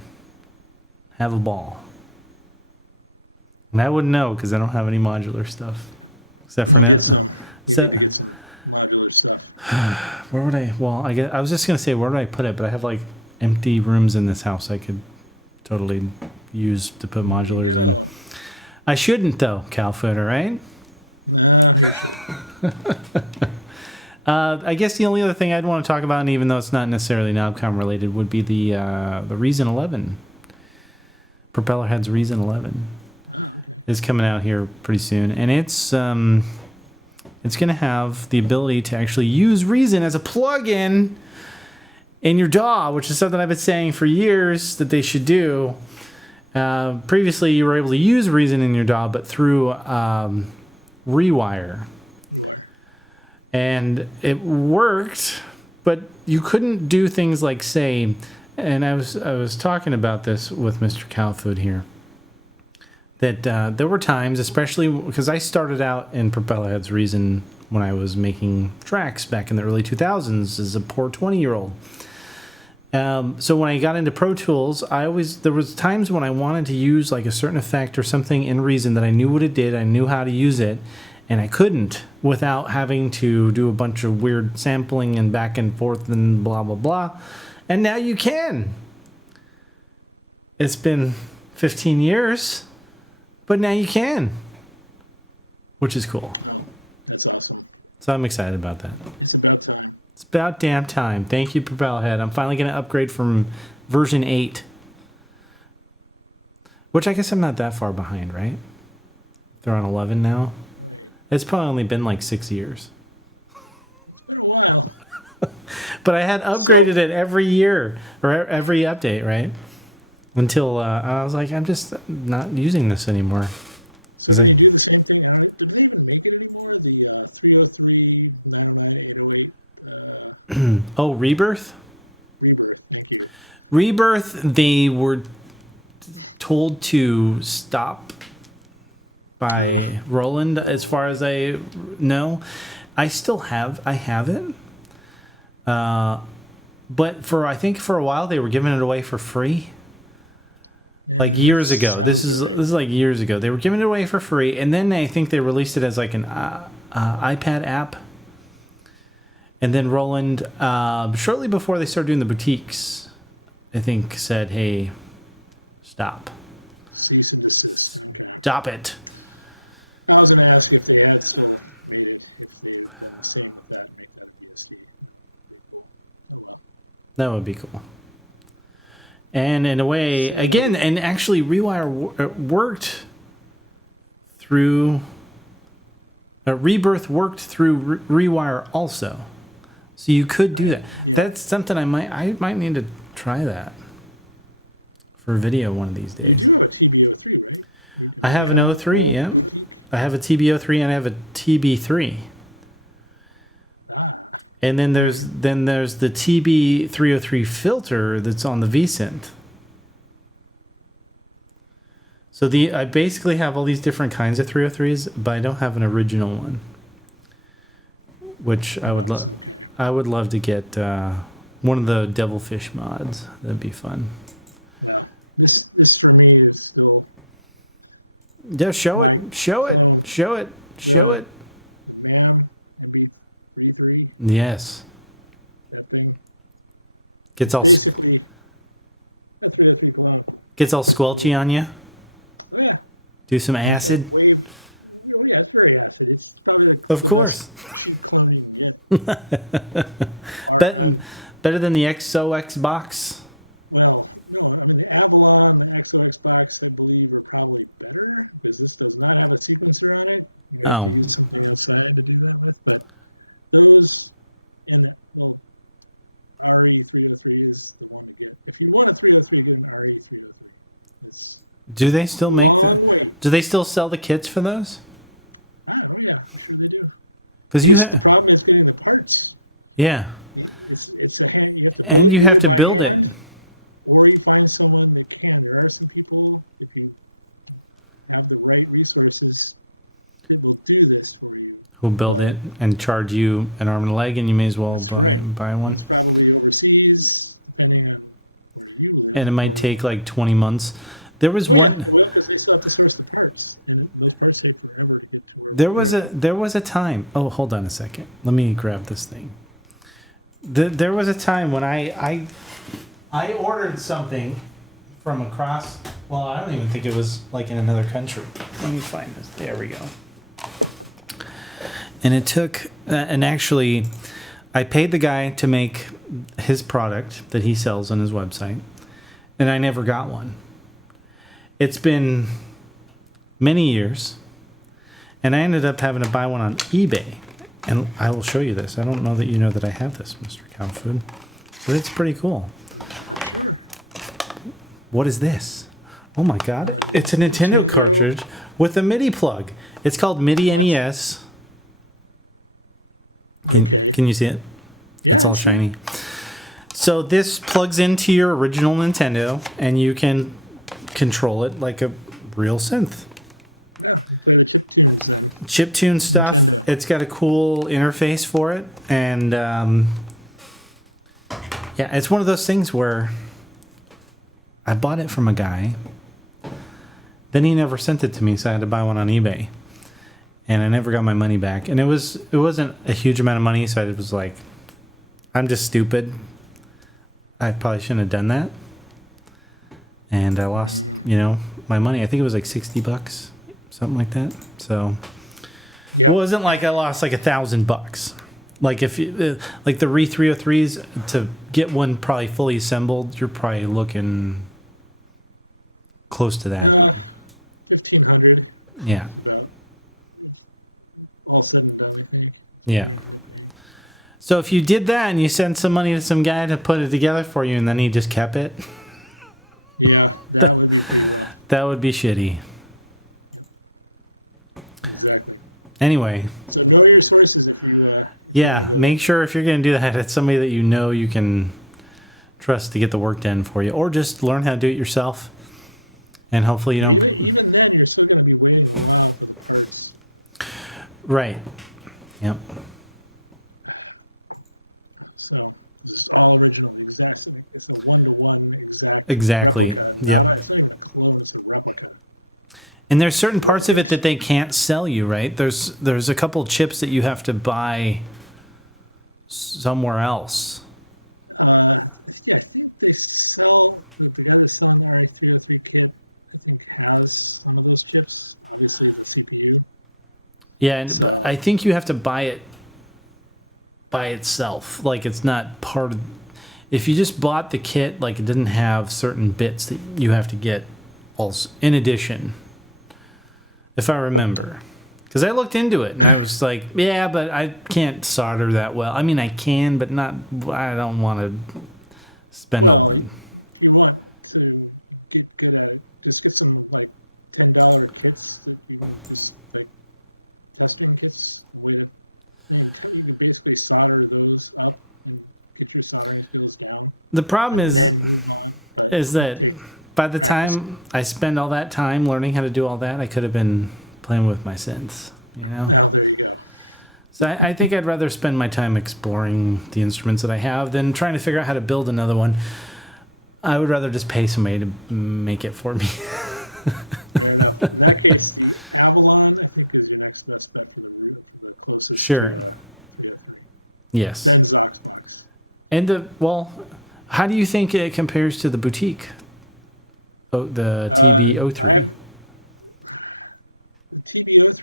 have a ball. And I wouldn't know because I don't have any modular stuff except for now. So where would I? Well, I was just gonna say where do I put it, but I have like empty rooms in this house I could totally use to put modulars in. I shouldn't though, CowFood, all right? I guess the only other thing I'd want to talk about, and even though it's not necessarily Knobcon related, would be the Reason 11. Propeller Head's Reason 11 is coming out here pretty soon, and it's going to have the ability to actually use Reason as a plug-in in your DAW, which is something I've been saying for years that they should do. Previously, you were able to use Reason in your DAW, but through Rewire. And it worked, but you couldn't do things like, say, and I was talking about this with MrCowFood here, that there were times, especially because I started out in Propellerhead's Reason when I was making tracks back in the early 2000s as a poor 20-year-old. So when I got into Pro Tools, there was times when I wanted to use like a certain effect or something in Reason that I knew what it did, I knew how to use it, and I couldn't without having to do a bunch of weird sampling and back and forth and blah, blah, blah. And now you can. It's been 15 years, but now you can, which is cool. That's awesome. So I'm excited about that. It's about time. It's about damn time. Thank you, Propellerhead. I'm finally going to upgrade from version 8, which I guess I'm not that far behind, right? They're on 11 now. It's probably only been like 6 years. But I had upgraded it every year or every update, right? Until I was like, I'm just not using this anymore. So they do the same thing. Do they even make it anymore? The 303, 909, 808. Oh, Rebirth? Rebirth. Thank you. Rebirth, they were told to stop by Roland, as far as I know. I have it. But I think for a while they were giving it away for free. Like years ago. This is like years ago. They were giving it away for free, and then I think they released it as like an iPad app. And then Roland, shortly before they started doing the boutiques, I think said, "Hey, stop. Cease and desist. Stop it." I was going to ask if they had sort of treated if they had the same That would be cool. And in a way, again, and actually Rewire worked through... Rebirth worked through Rewire also. So you could do that. That's something I might need to try that for video one of these days. I have an O3, yeah. I have a TB03 and I have a TB3. And then there's the TB303 filter that's on the V-Synth. So I basically have all these different kinds of 303s, but I don't have an original one, which I would love to get one of the Devilfish mods. That'd be fun. This for me is still. Yeah, show it. Man, V3. Yes. Gets all squelchy on you. Do some acid. Of course. Better than the XOX box. Well, I mean, the Avalon and the XOX box, I believe, are probably better because this does not have a sequencer on it. Oh. It's something outside to do that with, but those and the RE303 is the one to get. If you want a 303, get an RE303. Do they still make do they still sell the kits for those? Yeah, they do. Because you The have. problem is getting the parts. Yeah. And you have to build it. Or you find someone that can. There are some people, if you have the right resources, that will do this for you. Who'll build it and charge you an arm and a leg, and you may as well buy one. Overseas, depending on you. And it might take like 20 months. There was one. Because they still have to source the parts. And those parts take forever to get to work. There was a time. Oh, hold on a second. Let me grab this thing. There was a time when I ordered something from across. Well, I don't even think it was like in another country. Let me find this. There we go. And it took, and actually, I paid the guy to make his product that he sells on his website, and I never got one. It's been many years, and I ended up having to buy one on eBay. And I will show you this. I don't know that you know that I have this, MrCowFood, but it's pretty cool. What is this? Oh my God. It's a Nintendo cartridge with a MIDI plug. It's called MIDI NES. Can you see it? It's all shiny. So this plugs into your original Nintendo, and you can control it like a real synth. Chiptune stuff. It's got a cool interface for it, and yeah, it's one of those things where I bought it from a guy, then he never sent it to me, so I had to buy one on eBay, and I never got my money back. And it wasn't a huge amount of money, so I was like, I'm just stupid. I probably shouldn't have done that, and I lost, my money. I think it was like $60, something like that. So. It wasn't like I lost like $1,000. Like if you, like the RE303s, to get one probably fully assembled, you're probably looking close to that. 1,500. Yeah. All said and done, I think. Yeah. So if you did that and you sent some money to some guy to put it together for you, and then he just kept it, Yeah. that would be shitty. Anyway. So know your sources. Yeah, make sure if you're going to do that, it's somebody that you can trust to get the work done for you, or just learn how to do it yourself, and hopefully you don't. Even then, you're still going to be waiting for the Right. Yep. So it's all original because it's a one-to-one exact. Exactly. Yep. And there's certain parts of it that they can't sell you, right? There's a couple chips that you have to buy somewhere else. Yeah, I think they sell the other somewhere 303 kit. I think it has some of those chips. It's the CPU. Yeah, but I think you have to buy it by itself. Like it's not part of. If you just bought the kit, like it didn't have certain bits that you have to get also in addition. If I remember, Because I looked into it and I was like, yeah, but I can't solder that well. I mean, I can, but not. I don't want to spend all the. If you want to just get some like $10 kits, like testing kits, way to basically solder those up, get your soldering skills down. The problem is that by the time I spend all that time learning how to do all that, I could have been playing with my synths, you know? So I think I'd rather spend my time exploring the instruments that I have than trying to figure out how to build another one. I would rather just pay somebody to make it for me. In that case, Avalon, I think, is your next best bet. Closest. Sure. Yes. That's Oxbox. And how do you think it compares to the Boutique? Oh, the TB-03. TB-03,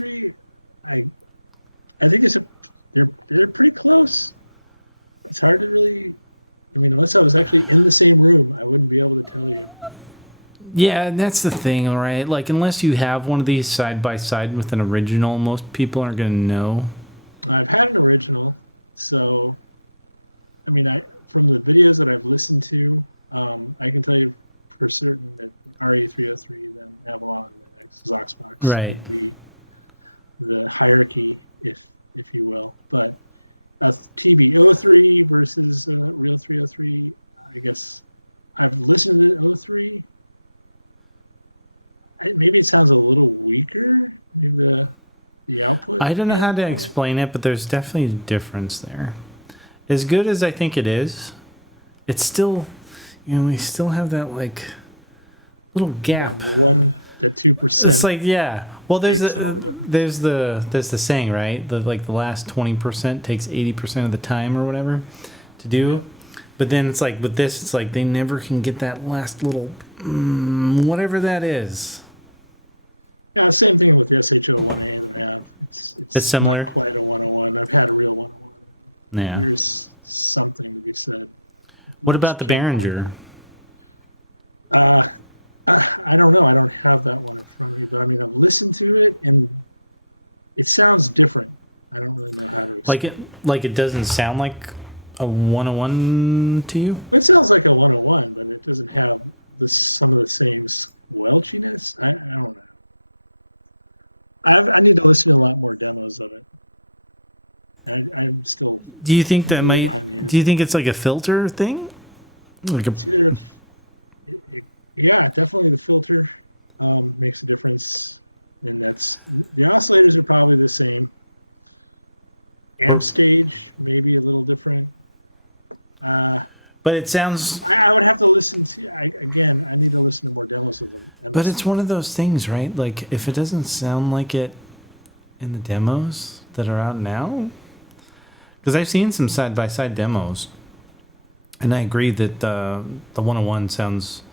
I think they're pretty close. It's hard to really. I mean, unless I was actually in the same room, I wouldn't be able to. Yeah, and that's the thing, right? Like, unless you have one of these side by side with an original, most people aren't going to know. I've had an original, so I mean, from the videos that I've listened to, I can tell you for certain that RA303 and Avalon is Oxbox. Right. The hierarchy, if you will. But TB-03 versus RA303, I guess I've listened to 03. Maybe it sounds a little weaker. I don't know how to explain it, but there's definitely a difference there. As good as I think it is, it's still, we still have that, like, little gap. It's like, yeah. Well, there's the saying, right? The last 20% takes 80% of the time or whatever to do. But then it's like with this, it's like they never can get that last little whatever that is. Yeah, same thing with the SHO. It's similar. Yeah. Something you said. What about the Behringer? I don't know. I don't have that. I listened to it and it sounds different. Like it doesn't sound like a 101 to you? It sounds like a 101, but it doesn't have some of the same squelchiness. I need to listen to a lot more demos of it. I'm still. Do you think it's like a filter thing? Like a Yeah, definitely the filter makes a difference. And that's the oscillators are probably the same. Air stage maybe a little different. but it sounds I have to listen to again. I need to listen to more demos. but it's one of those things, right? Like if it doesn't sound like it in the demos that are out now, because I've seen some side by side demos, and I agree that the 101 sounds,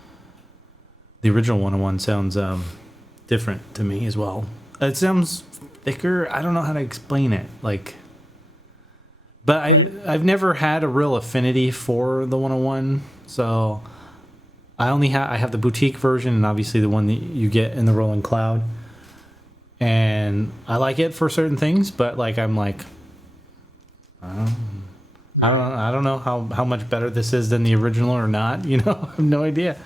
the original 101 sounds different to me as well. It sounds thicker. I don't know how to explain it. Like, but I've never had a real affinity for the 101, so I have the Boutique version and obviously the one that you get in the Roland Cloud, and I like it for certain things, but like I'm like, I don't know how much better this is than the original or not. I have no idea.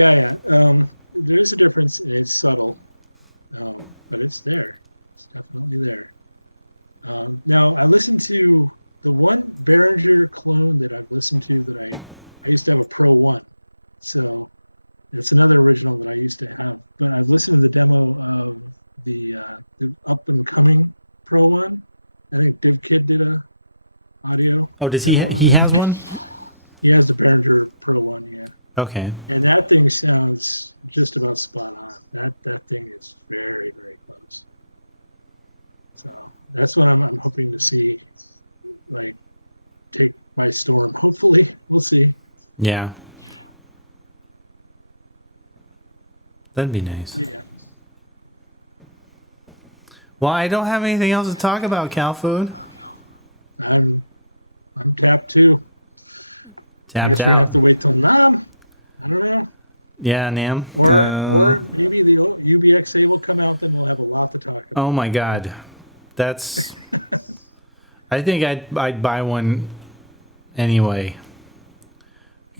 Yeah, there is a difference. It's subtle, but it's there. It's definitely there. Now, I listened to the one Behringer clone that I listened to. I used to have a Pro 1, so it's another original that I used to have. But I listened to the demo of the up and coming Pro 1. I think Dave Kidd did a audio. Oh, does he has one? He has a Behringer Pro 1 here. Okay. And that thing sounds just about spot on. That thing is very, very close. So that's what I'm hoping to see, like, take by storm. Hopefully, we'll see. Yeah. That'd be nice. Well, I don't have anything else to talk about, CowFood. I'm tapped too. Tapped out. Wait till I don't know. Yeah, Nam. Maybe the UBXA will come out and have a Oh my God, that's. I think I'd buy one anyway.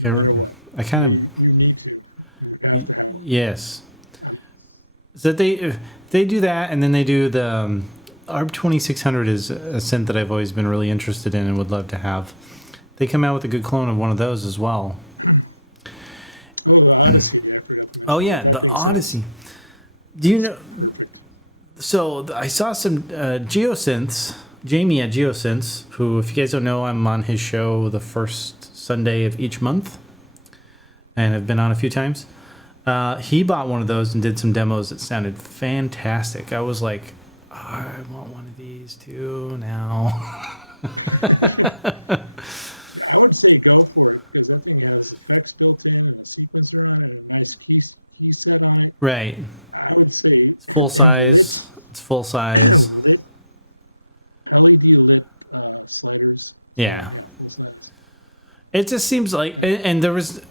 I kind of yes. So they do that, and then they do the ARB 2600 is a synth that I've always been really interested in and would love to have. They come out with a good clone of one of those as well. Oh yeah, the Odyssey. Do you know? So I saw some geosynths. Jamie at Geosynths, who, if you guys don't know, I'm on his show the first Sunday of each month, and have been on a few times. He bought one of those and did some demos that sounded fantastic. I was like, oh, I want one of these too now. I would say go for it because I think it has effects built in and a sequencer on it, and a nice key set on it. Right. I would say It's full size. It's full size. LED lit sliders. Yeah. It just seems like, and there was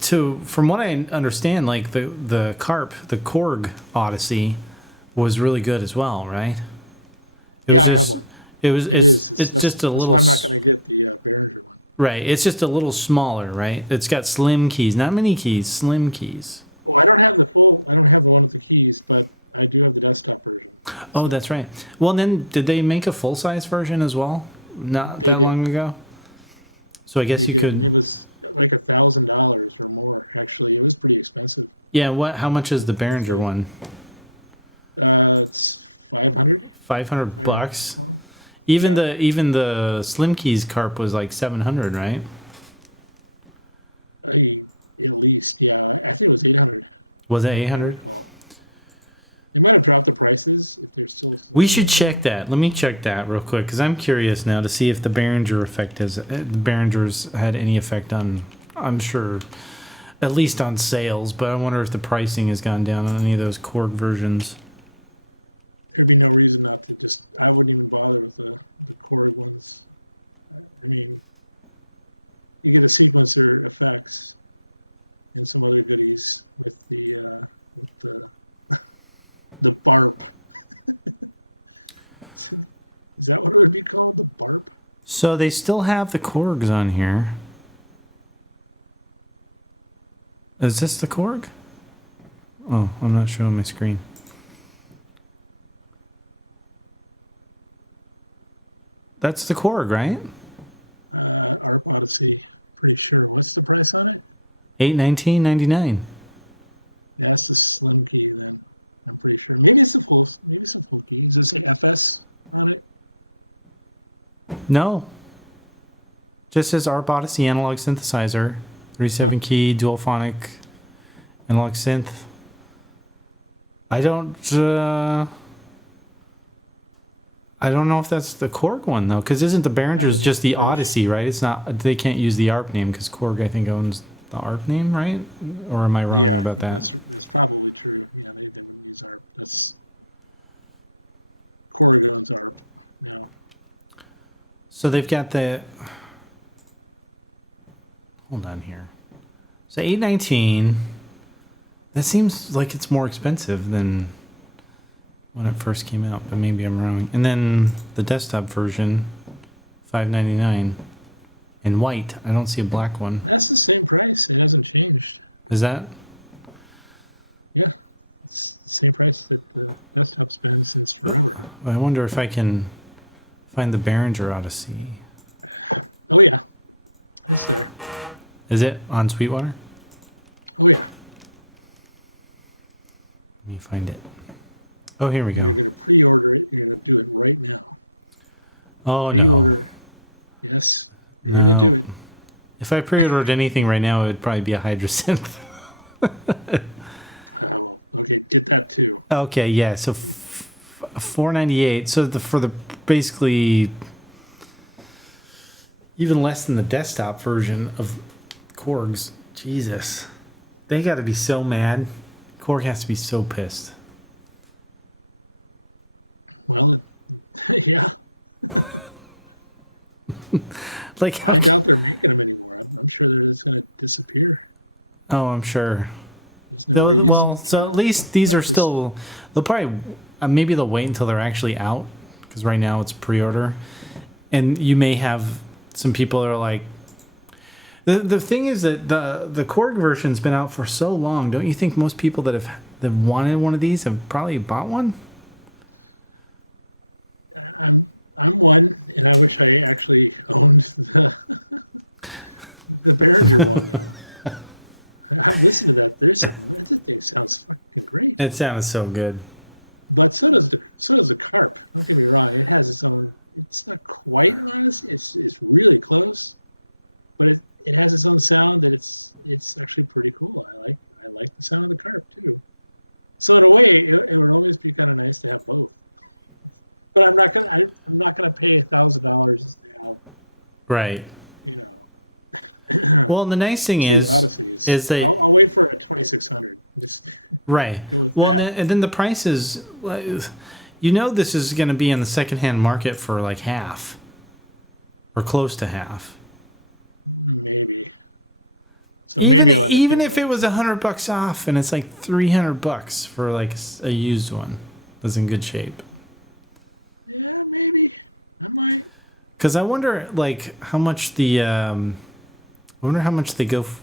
to from what I understand, like the Korg Odyssey was really good as well, right? It was just it's just a little right. It's just a little smaller, right? It's got slim keys, not many keys, slim keys. I don't have one of the keys, but I do have the desktop version. Oh, that's right. Well, then did they make a full size version as well? Not that long ago. So I guess you could. It was like $1,000 or more. Actually, it was pretty expensive. Yeah. What? How much is the Behringer one? It's 500. $500. Even the Slim Keys carp was like 700, right? At least, yeah. I think it was 800. Was it 800? They might have dropped the prices. They're still. We should check that. Let me check that real quick because I'm curious now to see if the Behringer effect has the Behringer's had any effect on. I'm sure, at least on sales, but I wonder if the pricing has gone down on any of those Korg versions. There'd be no reason not to just. I wouldn't even bother with the portables. I mean, you get a sequencer effects and some other goodies with the barb. Is that what it would be called? The barb? So they still have the Korgs on here. Is this the Korg? Oh, I'm not showing my screen. That's the Korg, right? Or Odyssey. Pretty sure. What's the price on it? $819.99. That's the slim key. Then. I'm pretty sure. Maybe it's the full. Key. Is this FS on it? No. Just says ARP Odyssey analog synthesizer, 37 key dual phonic analog synth. I don't know if that's the Korg one though, because isn't the Behringer's just the Odyssey, right? It's not. They can't use the ARP name because Korg, I think, owns the ARP name, right? Or am I wrong about that? It's probably sorry. That's quarter goes up. So they've got the. Hold on here. So $819. That seems like it's more expensive than when it first came out, but maybe I'm wrong. And then the desktop version, $599 in white. I don't see a black one. That's the same price. It hasn't changed. Is that? Yeah. It's the same price that the desktop's been since. I wonder if I can find the Behringer Odyssey. Oh, yeah. Is it on Sweetwater? Oh, yeah. Let me find it. Oh, here we go. Pre-order it. You do it right now. Oh, no. Yes. No. If I pre-ordered anything right now, it would probably be a Hydrasynth. Okay, get that too. Okay, yeah. So $498. So for the basically even less than the desktop version of Korg's. Jesus, they got to be so mad. Korg has to be so pissed. Well, yeah. Like how? Can, I'm sure that it's going to disappear. oh, I'm sure. Well, so at least these are still. They'll probably. maybe they'll wait until they're actually out, because right now it's pre-order, and you may have some people that are like, the thing is that the Korg version's been out for so long. Don't you think most people that wanted one of these have probably bought one? I would, and I wish I actually owned It sounded so good. But so does the carp. It's not quite honest. It's really close, but it has its own sound. It's actually pretty cool. I like the sound of the carp too. So in a way, it would always be kind of nice to have both. But I'm not gonna pay $1,000. Right. Well, the nice thing is that I'll wait for it 2,600. right. Well, and then the prices, this is going to be in the secondhand market for like half, or close to half. Even if it was $100 off, and it's like $300 for like a used one that's in good shape. Because I wonder, like, how much they go.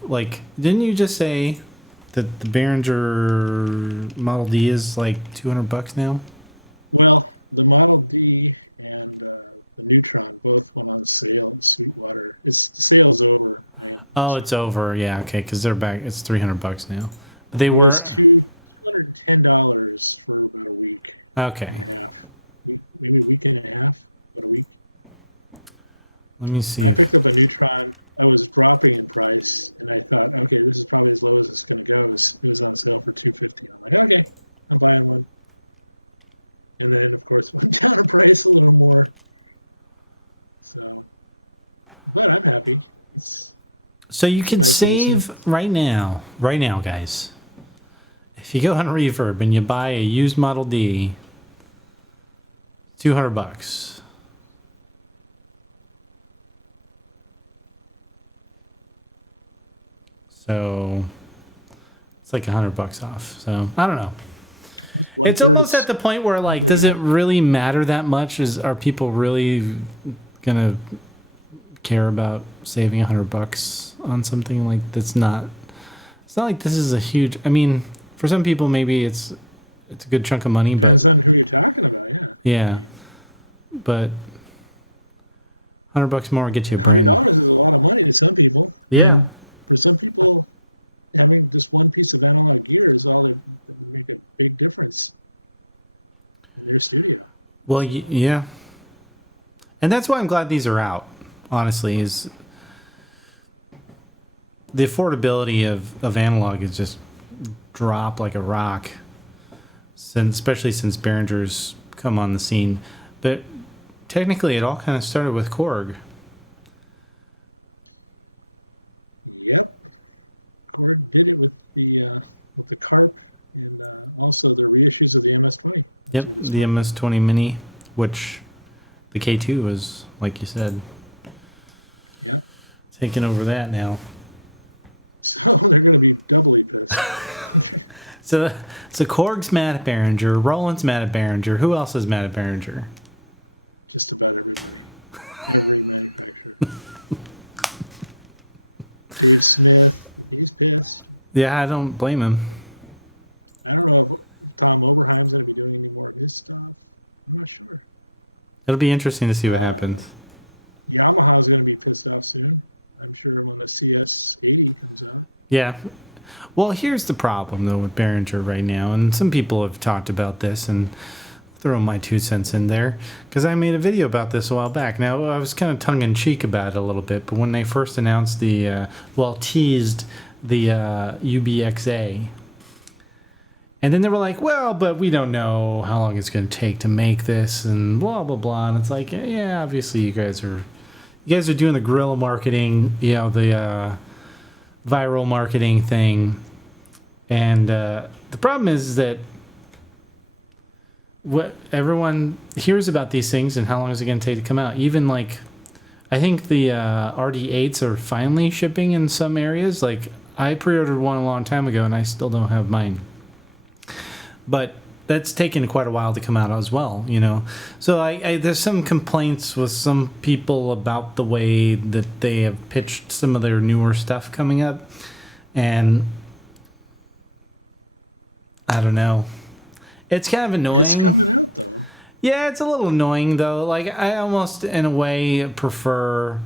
Like, didn't you just say that the Behringer Model D is like $200 now? Well, the Model D and the Neutron both went on sale in Sweetwater. The sale's over. Oh, it's over. Yeah, okay, because they're back. It's $300 now. They were $110 for a week. okay. Maybe a week and a half. A week. Let me see if. The Neutron, I was dropping in price, and I thought, okay, this is probably as low as it's going to go. It was on sale for $250. I'm like, okay, I'll buy one. And then, of course, went down the price a little more. So, but I'm happy. So you can save right now, guys. If you go on Reverb and you buy a used Model D, $200. So it's like $100 off. So I don't know. It's almost at the point where, like, does it really matter that much? Are people really gonna care about saving $100 on something like that's not? It's not like this is a huge. I mean, for some people maybe it's a good chunk of money, but yeah, but $100 more gets you a brand new. Some people. Yeah. For some people, having just one piece of analog gear is all make a big difference. In their studio. Well, yeah, and that's why I'm glad these are out. Honestly, is the affordability of analog is just dropped like a rock, especially since Behringer's come on the scene. But technically, it all kind of started with Korg. Yeah. Korg did it with the carp and also the reissues of the MS-20. Yep, the MS-20 Mini, which the K2 is, like you said, taking over that now. So they're going to be doubly pissed. So Korg's mad at Behringer, Roland's mad at Behringer. Who else is mad at Behringer? Just about everything. Yeah, I don't blame him. I don't know if Tom Overheim's going to be doing anything like this stuff. I'm not sure. It'll be interesting to see what happens. Yamaha's going to be pissed off soon. I'm sure when the CS80 comes out. Yeah. Well, here's the problem, though, with Behringer right now, and some people have talked about this, and throw my 2 cents in there, because I made a video about this a while back. Now, I was kind of tongue-in-cheek about it a little bit, but when they first announced teased the UBXA, and then they were like, well, but we don't know how long it's going to take to make this, and blah, blah, blah, and it's like, yeah, obviously you guys are doing the guerrilla marketing, the viral marketing thing, and the problem is that what everyone hears about these things and how long is it going to take to come out. Even like, I think the RD8s are finally shipping in some areas. Like, I pre-ordered one a long time ago and I still don't have mine. But that's taken quite a while to come out as well, you know. So I there's some complaints with some people about the way that they have pitched some of their newer stuff coming up, and I don't know. It's kind of annoying. Yeah, it's a little annoying though. Like I almost in a way prefer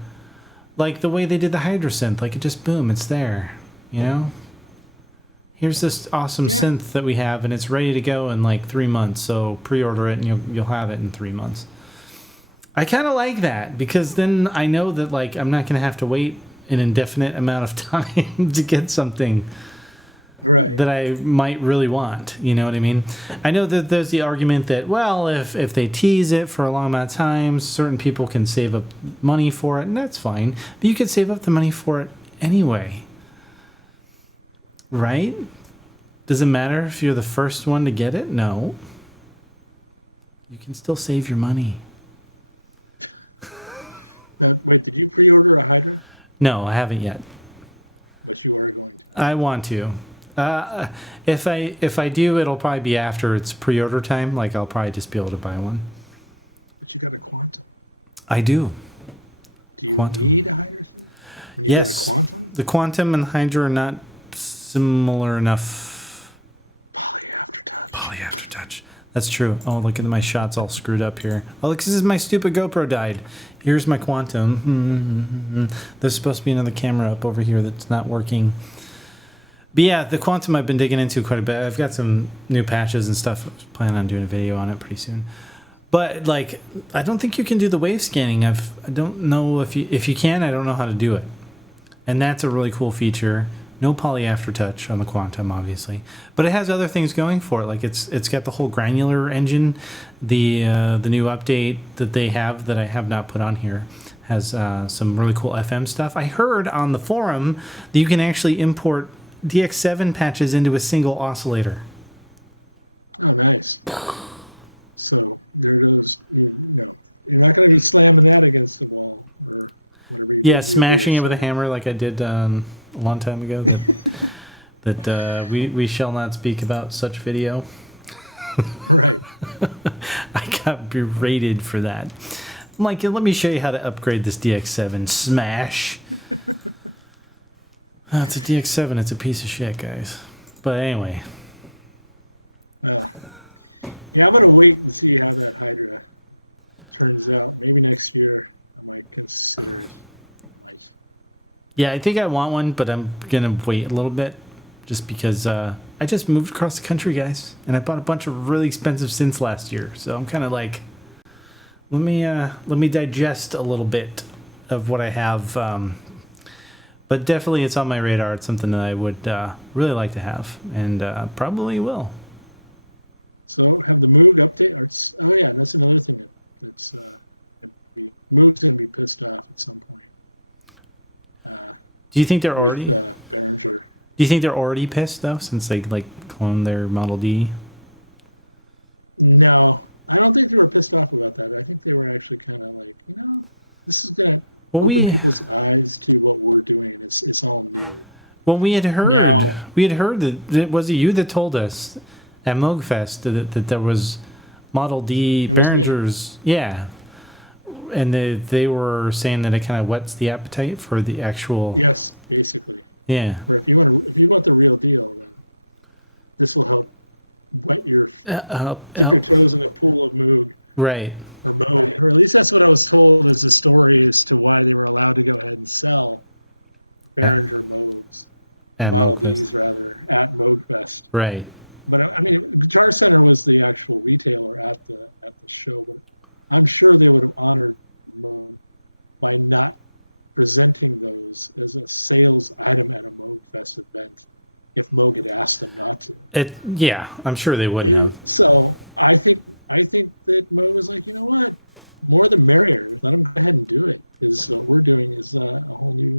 like the way they did the Hydrasynth. Like it just boom, it's there, you know? Here's this awesome synth that we have, and it's ready to go in like 3 months. So pre-order it, and you'll have it in 3 months. I kind of like that because then I know that like I'm not gonna have to wait an indefinite amount of time to get something that I might really want. You know what I mean? I know that there's the argument that well, if they tease it for a long amount of time, certain people can save up money for it, and that's fine. But you could save up the money for it anyway. Right? Does it matter if you're the first one to get it? No. You can still save your money. Wait, did you pre-order a Hydra? No, I haven't yet. I want to. If I do, it'll probably be after it's pre-order time. Like I'll probably just be able to buy one. But you got a Quantum. I do. Quantum. Yes, the Quantum and Hydra are not similar enough. Poly aftertouch. That's true. Oh, look at my shots all screwed up here. Oh, look, this is my stupid GoPro died. Here's my Quantum. There's supposed to be another camera up over here that's not working. But yeah, the Quantum I've been digging into quite a bit. I've got some new patches and stuff. I was planning on doing a video on it pretty soon. But like, I don't think you can do the wave scanning. I don't know if you can. I don't know how to do it. And that's a really cool feature. No poly aftertouch on the Quantum, obviously, but it has other things going for it. Like it's got the whole granular engine. The new update that they have that I have not put on here has some really cool FM stuff. I heard on the forum that you can actually import DX7 patches into a single oscillator. Oh, nice. So there it is. You're not going to slam it in against the wall. Yeah, smashing it with a hammer like I did a long time ago. That we shall not speak about such video. I got berated for that. I'm like, let me show you how to upgrade this DX7. Smash. Oh, it's a DX7. It's a piece of shit, guys. But anyway. Yeah, I'm going to wait and see how that Hydra turns out. Maybe next year. It's, Yeah, I think I want one, but I'm gonna wait a little bit, just because I just moved across the country, guys, and I bought a bunch of really expensive synths last year. So I'm kind of like, let me digest a little bit of what I have. But definitely, it's on my radar. It's something that I would really like to have, and probably will. so have the mood updates. Oh yeah, that's another thing. Mood's going to be pissed off. So, Do you think they're already? Do you think they're already pissed though, since they like cloned their Model D? no, I don't think they were pissed off about that. I think they were actually kind of like, this is going to Well, we do what we're doing. It's all we had heard that was it you that told us at Moogfest that there was Model D Behringer's, yeah, and they were saying that it kind of whets the appetite for the actual, yes, basically. yeah. Like you want the real deal. This will help. Like your Right. or at least that's what I was told was the story as to why they were allowed to go ahead and sell. At, at Moogfest. At Roadfest. Right. But I mean, Guitar Center was the actual retailer at the show. I'm sure they were honored by not presenting those as a sales item at Roadfest event if Logan asked them. Yeah, I'm sure they wouldn't have. So I think that Road was like, come on, more the merrier. Let them go ahead and do it. Because what we're doing is a whole new.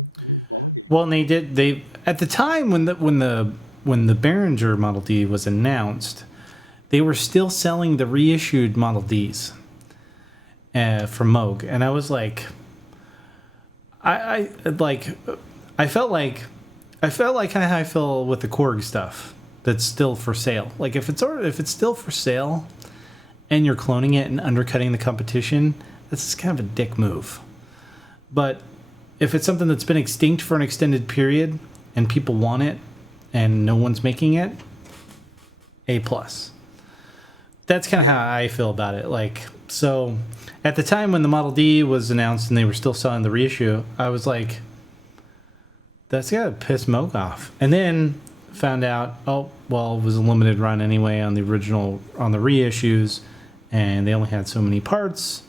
Well, and they at the time when the Behringer Model D was announced, they were still selling the reissued Model Ds from Moog, and I was like, I felt like kind of how I feel with the Korg stuff. that's still for sale. Like if it's still for sale and you're cloning it and undercutting the competition, that's kind of a dick move. But if it's something that's been extinct for an extended period and people want it and no one's making it, A+. That's kind of how I feel about it. Like, so at the time when the Model D was announced and they were still selling the reissue, I was like, that's gotta piss Moog off. And then found out, oh, well, it was a limited run anyway on the reissues, and they only had so many parts.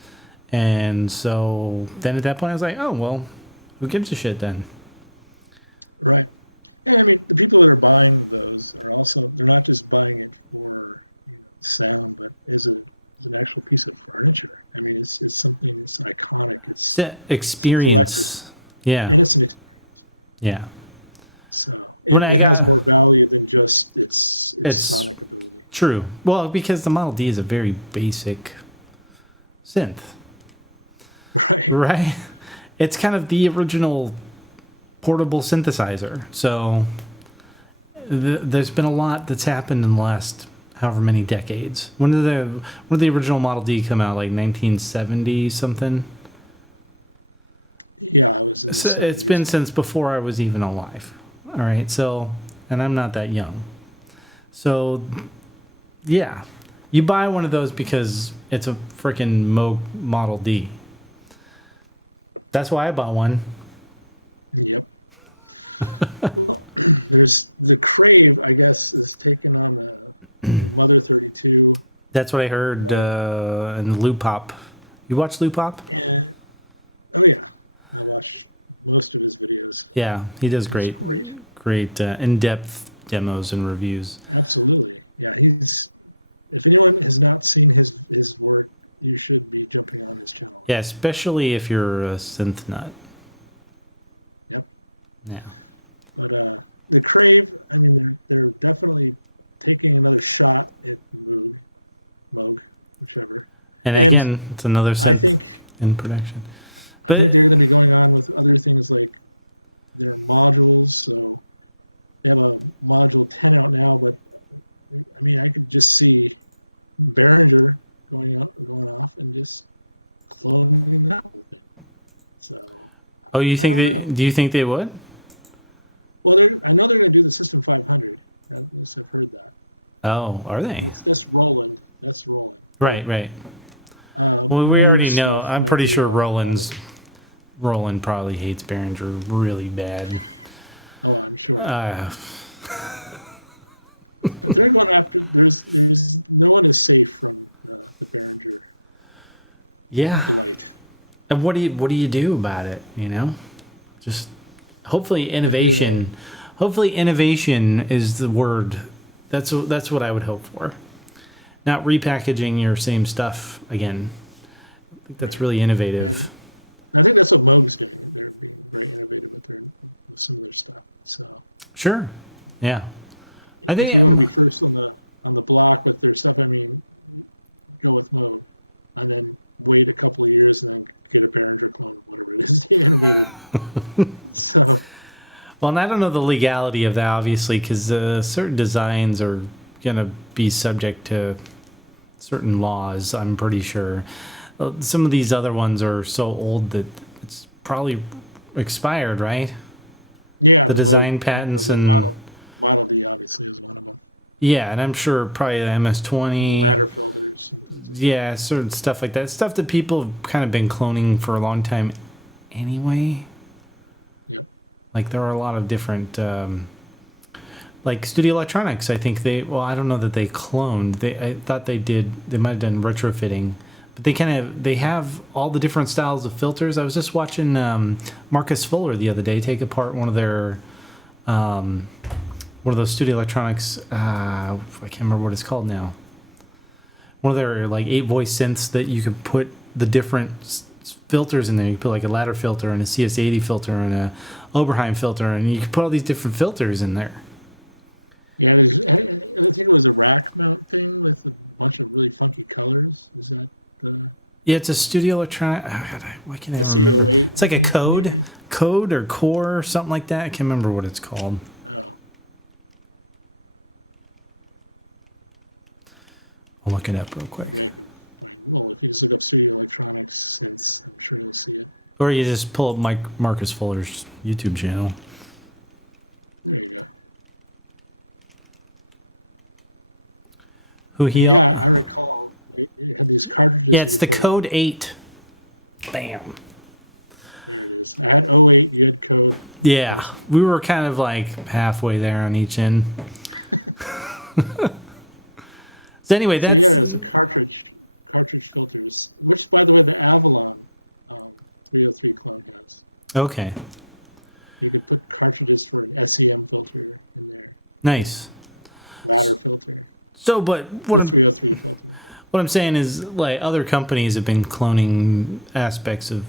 And so then at that point I was like, oh, well, who gives a shit then? Right. And I mean, the people that are buying those, also, they're not just buying it for sound, but is it an actual piece of furniture? I mean, it's something that's iconic. It's the experience. Yeah. Yeah. So, When I got... value than just It's true. Well, because the Model D is a very basic synth. Right? It's kind of the original portable synthesizer. So there's been a lot that's happened in the last however many decades. When did the original Model D come out? Like 1970 something? Yeah. So it's been since before I was even alive. All right. So, and I'm not that young. So, yeah. You buy one of those because it's a freaking Model D. That's why I bought one. Yep. There's the Crave, I guess, is taken on the Mother 32. That's what I heard in the Loop Hop. You watch Loop Hop? Yeah. Oh, yeah. I watched most of his videos. Yeah, he does great in-depth demos and reviews. Absolutely. Yeah, if anyone has not seen his work, you should be jumping on this channel. Yeah, especially if you're a synth nut. Yep. Yeah. But, the Crave, I mean, they're definitely taking another shot at Rogue, whichever. And again, it's another synth in production. But And they're going on with other things like their modules. And they have a module 10 out now, but I mean, I could just see Behringer going off and just following that. So, oh, do you think they would? well, I know they're going to do the System 500. So, Oh, are they? that's Roland. That's Roland. Right. Well, we already know. I'm pretty sure Roland probably hates Behringer really bad. They're going after this. No one is safe from Behringer. Yeah. And what do you do about it, you know? Just hopefully innovation is the word. That's what I would hope for. Not repackaging your same stuff again. I think that's really innovative. I think that's what Moog's doing. Sure. Yeah. I think First on the block, but there's not going to be go with Moog, and then wait a couple of years and get a Behringer clone, whatever it is. So, well, and I don't know the legality of that, obviously, because certain designs are going to be subject to certain laws, I'm pretty sure. Some of these other ones are so old that it's probably expired, right? yeah, The design patents and... mine would be obviously as well. Yeah, and I'm sure probably the MS-20... Yeah, certain stuff like that. Stuff that people have kind of been cloning for a long time anyway. Like, there are a lot of different... like Studio Electronics, I think I don't know that they cloned. I thought they might have done retrofitting. But they have all the different styles of filters. I was just watching Marcus Fuller the other day take apart one of those Studio Electronics, I can't remember what it's called now. One of their like 8-voice synths that you could put the different filters in there. You could put like a ladder filter and a CS80 filter and a Oberheim filter, and you could put all these different filters in there. And I think it was a rack mount thing with a bunch of really funky colors. Is that Yeah, it's a Studio Electronic. Oh God, why can't I remember? It's like a code or core or something like that. I can't remember what it's called. I'll look it up real quick. Well, you set up Studio Electronics, it's, I'm sure you'll see it. Or you just pull up Marcus Fuller's YouTube channel. There you go. Who he... This card Yeah, it's the code 8. Bam. is 08 unit code. Yeah, we were kind of like halfway there on each end. So anyway, that's... There's a cartridge filters. Which, by the way, the Avalon 303 companies. Okay, You can put cartridges for SEM filtering. nice. So, but what I'm saying is, like, other companies have been cloning aspects of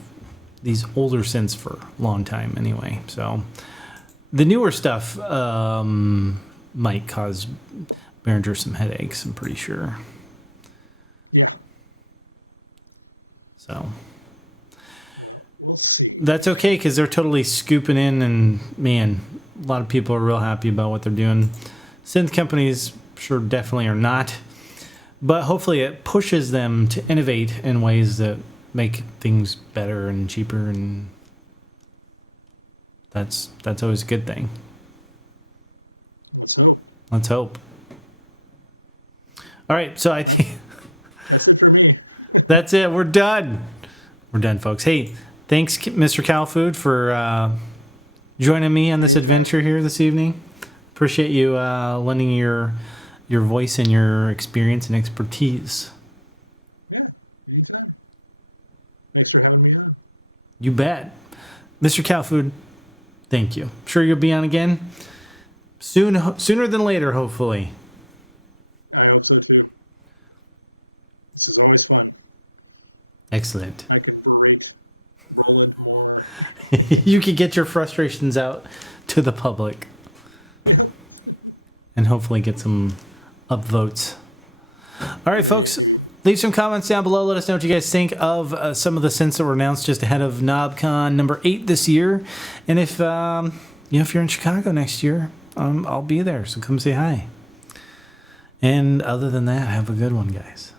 these older synths for a long time anyway. So the newer stuff might cause Behringer some headaches, I'm pretty sure. Yeah, So we'll see. that's okay, because they're totally scooping in, and man, a lot of people are real happy about what they're doing. Synth companies sure definitely are not, but hopefully it pushes them to innovate in ways that make things better and cheaper, and that's always a good thing. So, Let's hope. All right, so I think that's it for me. that's it. We're done. We're done, folks. Hey, thanks, MrCowFood, for joining me on this adventure here this evening. Appreciate you lending your voice and your experience and expertise. Yeah, anytime. Thanks for having me on. You bet. MrCowFood, thank you. Sure you'll be on again? Sooner than later, hopefully. I hope so too. This is always fun. Excellent. I can berate Roland and all that. You could get your frustrations out to the public and hopefully get some upvotes. All right, folks, leave some comments down below. Let us know what you guys think of some of the synths that were announced just ahead of Knobcon number 8 this year. And if if you're in Chicago next year, I'll be there, so come say hi. And other than that, have a good one, guys.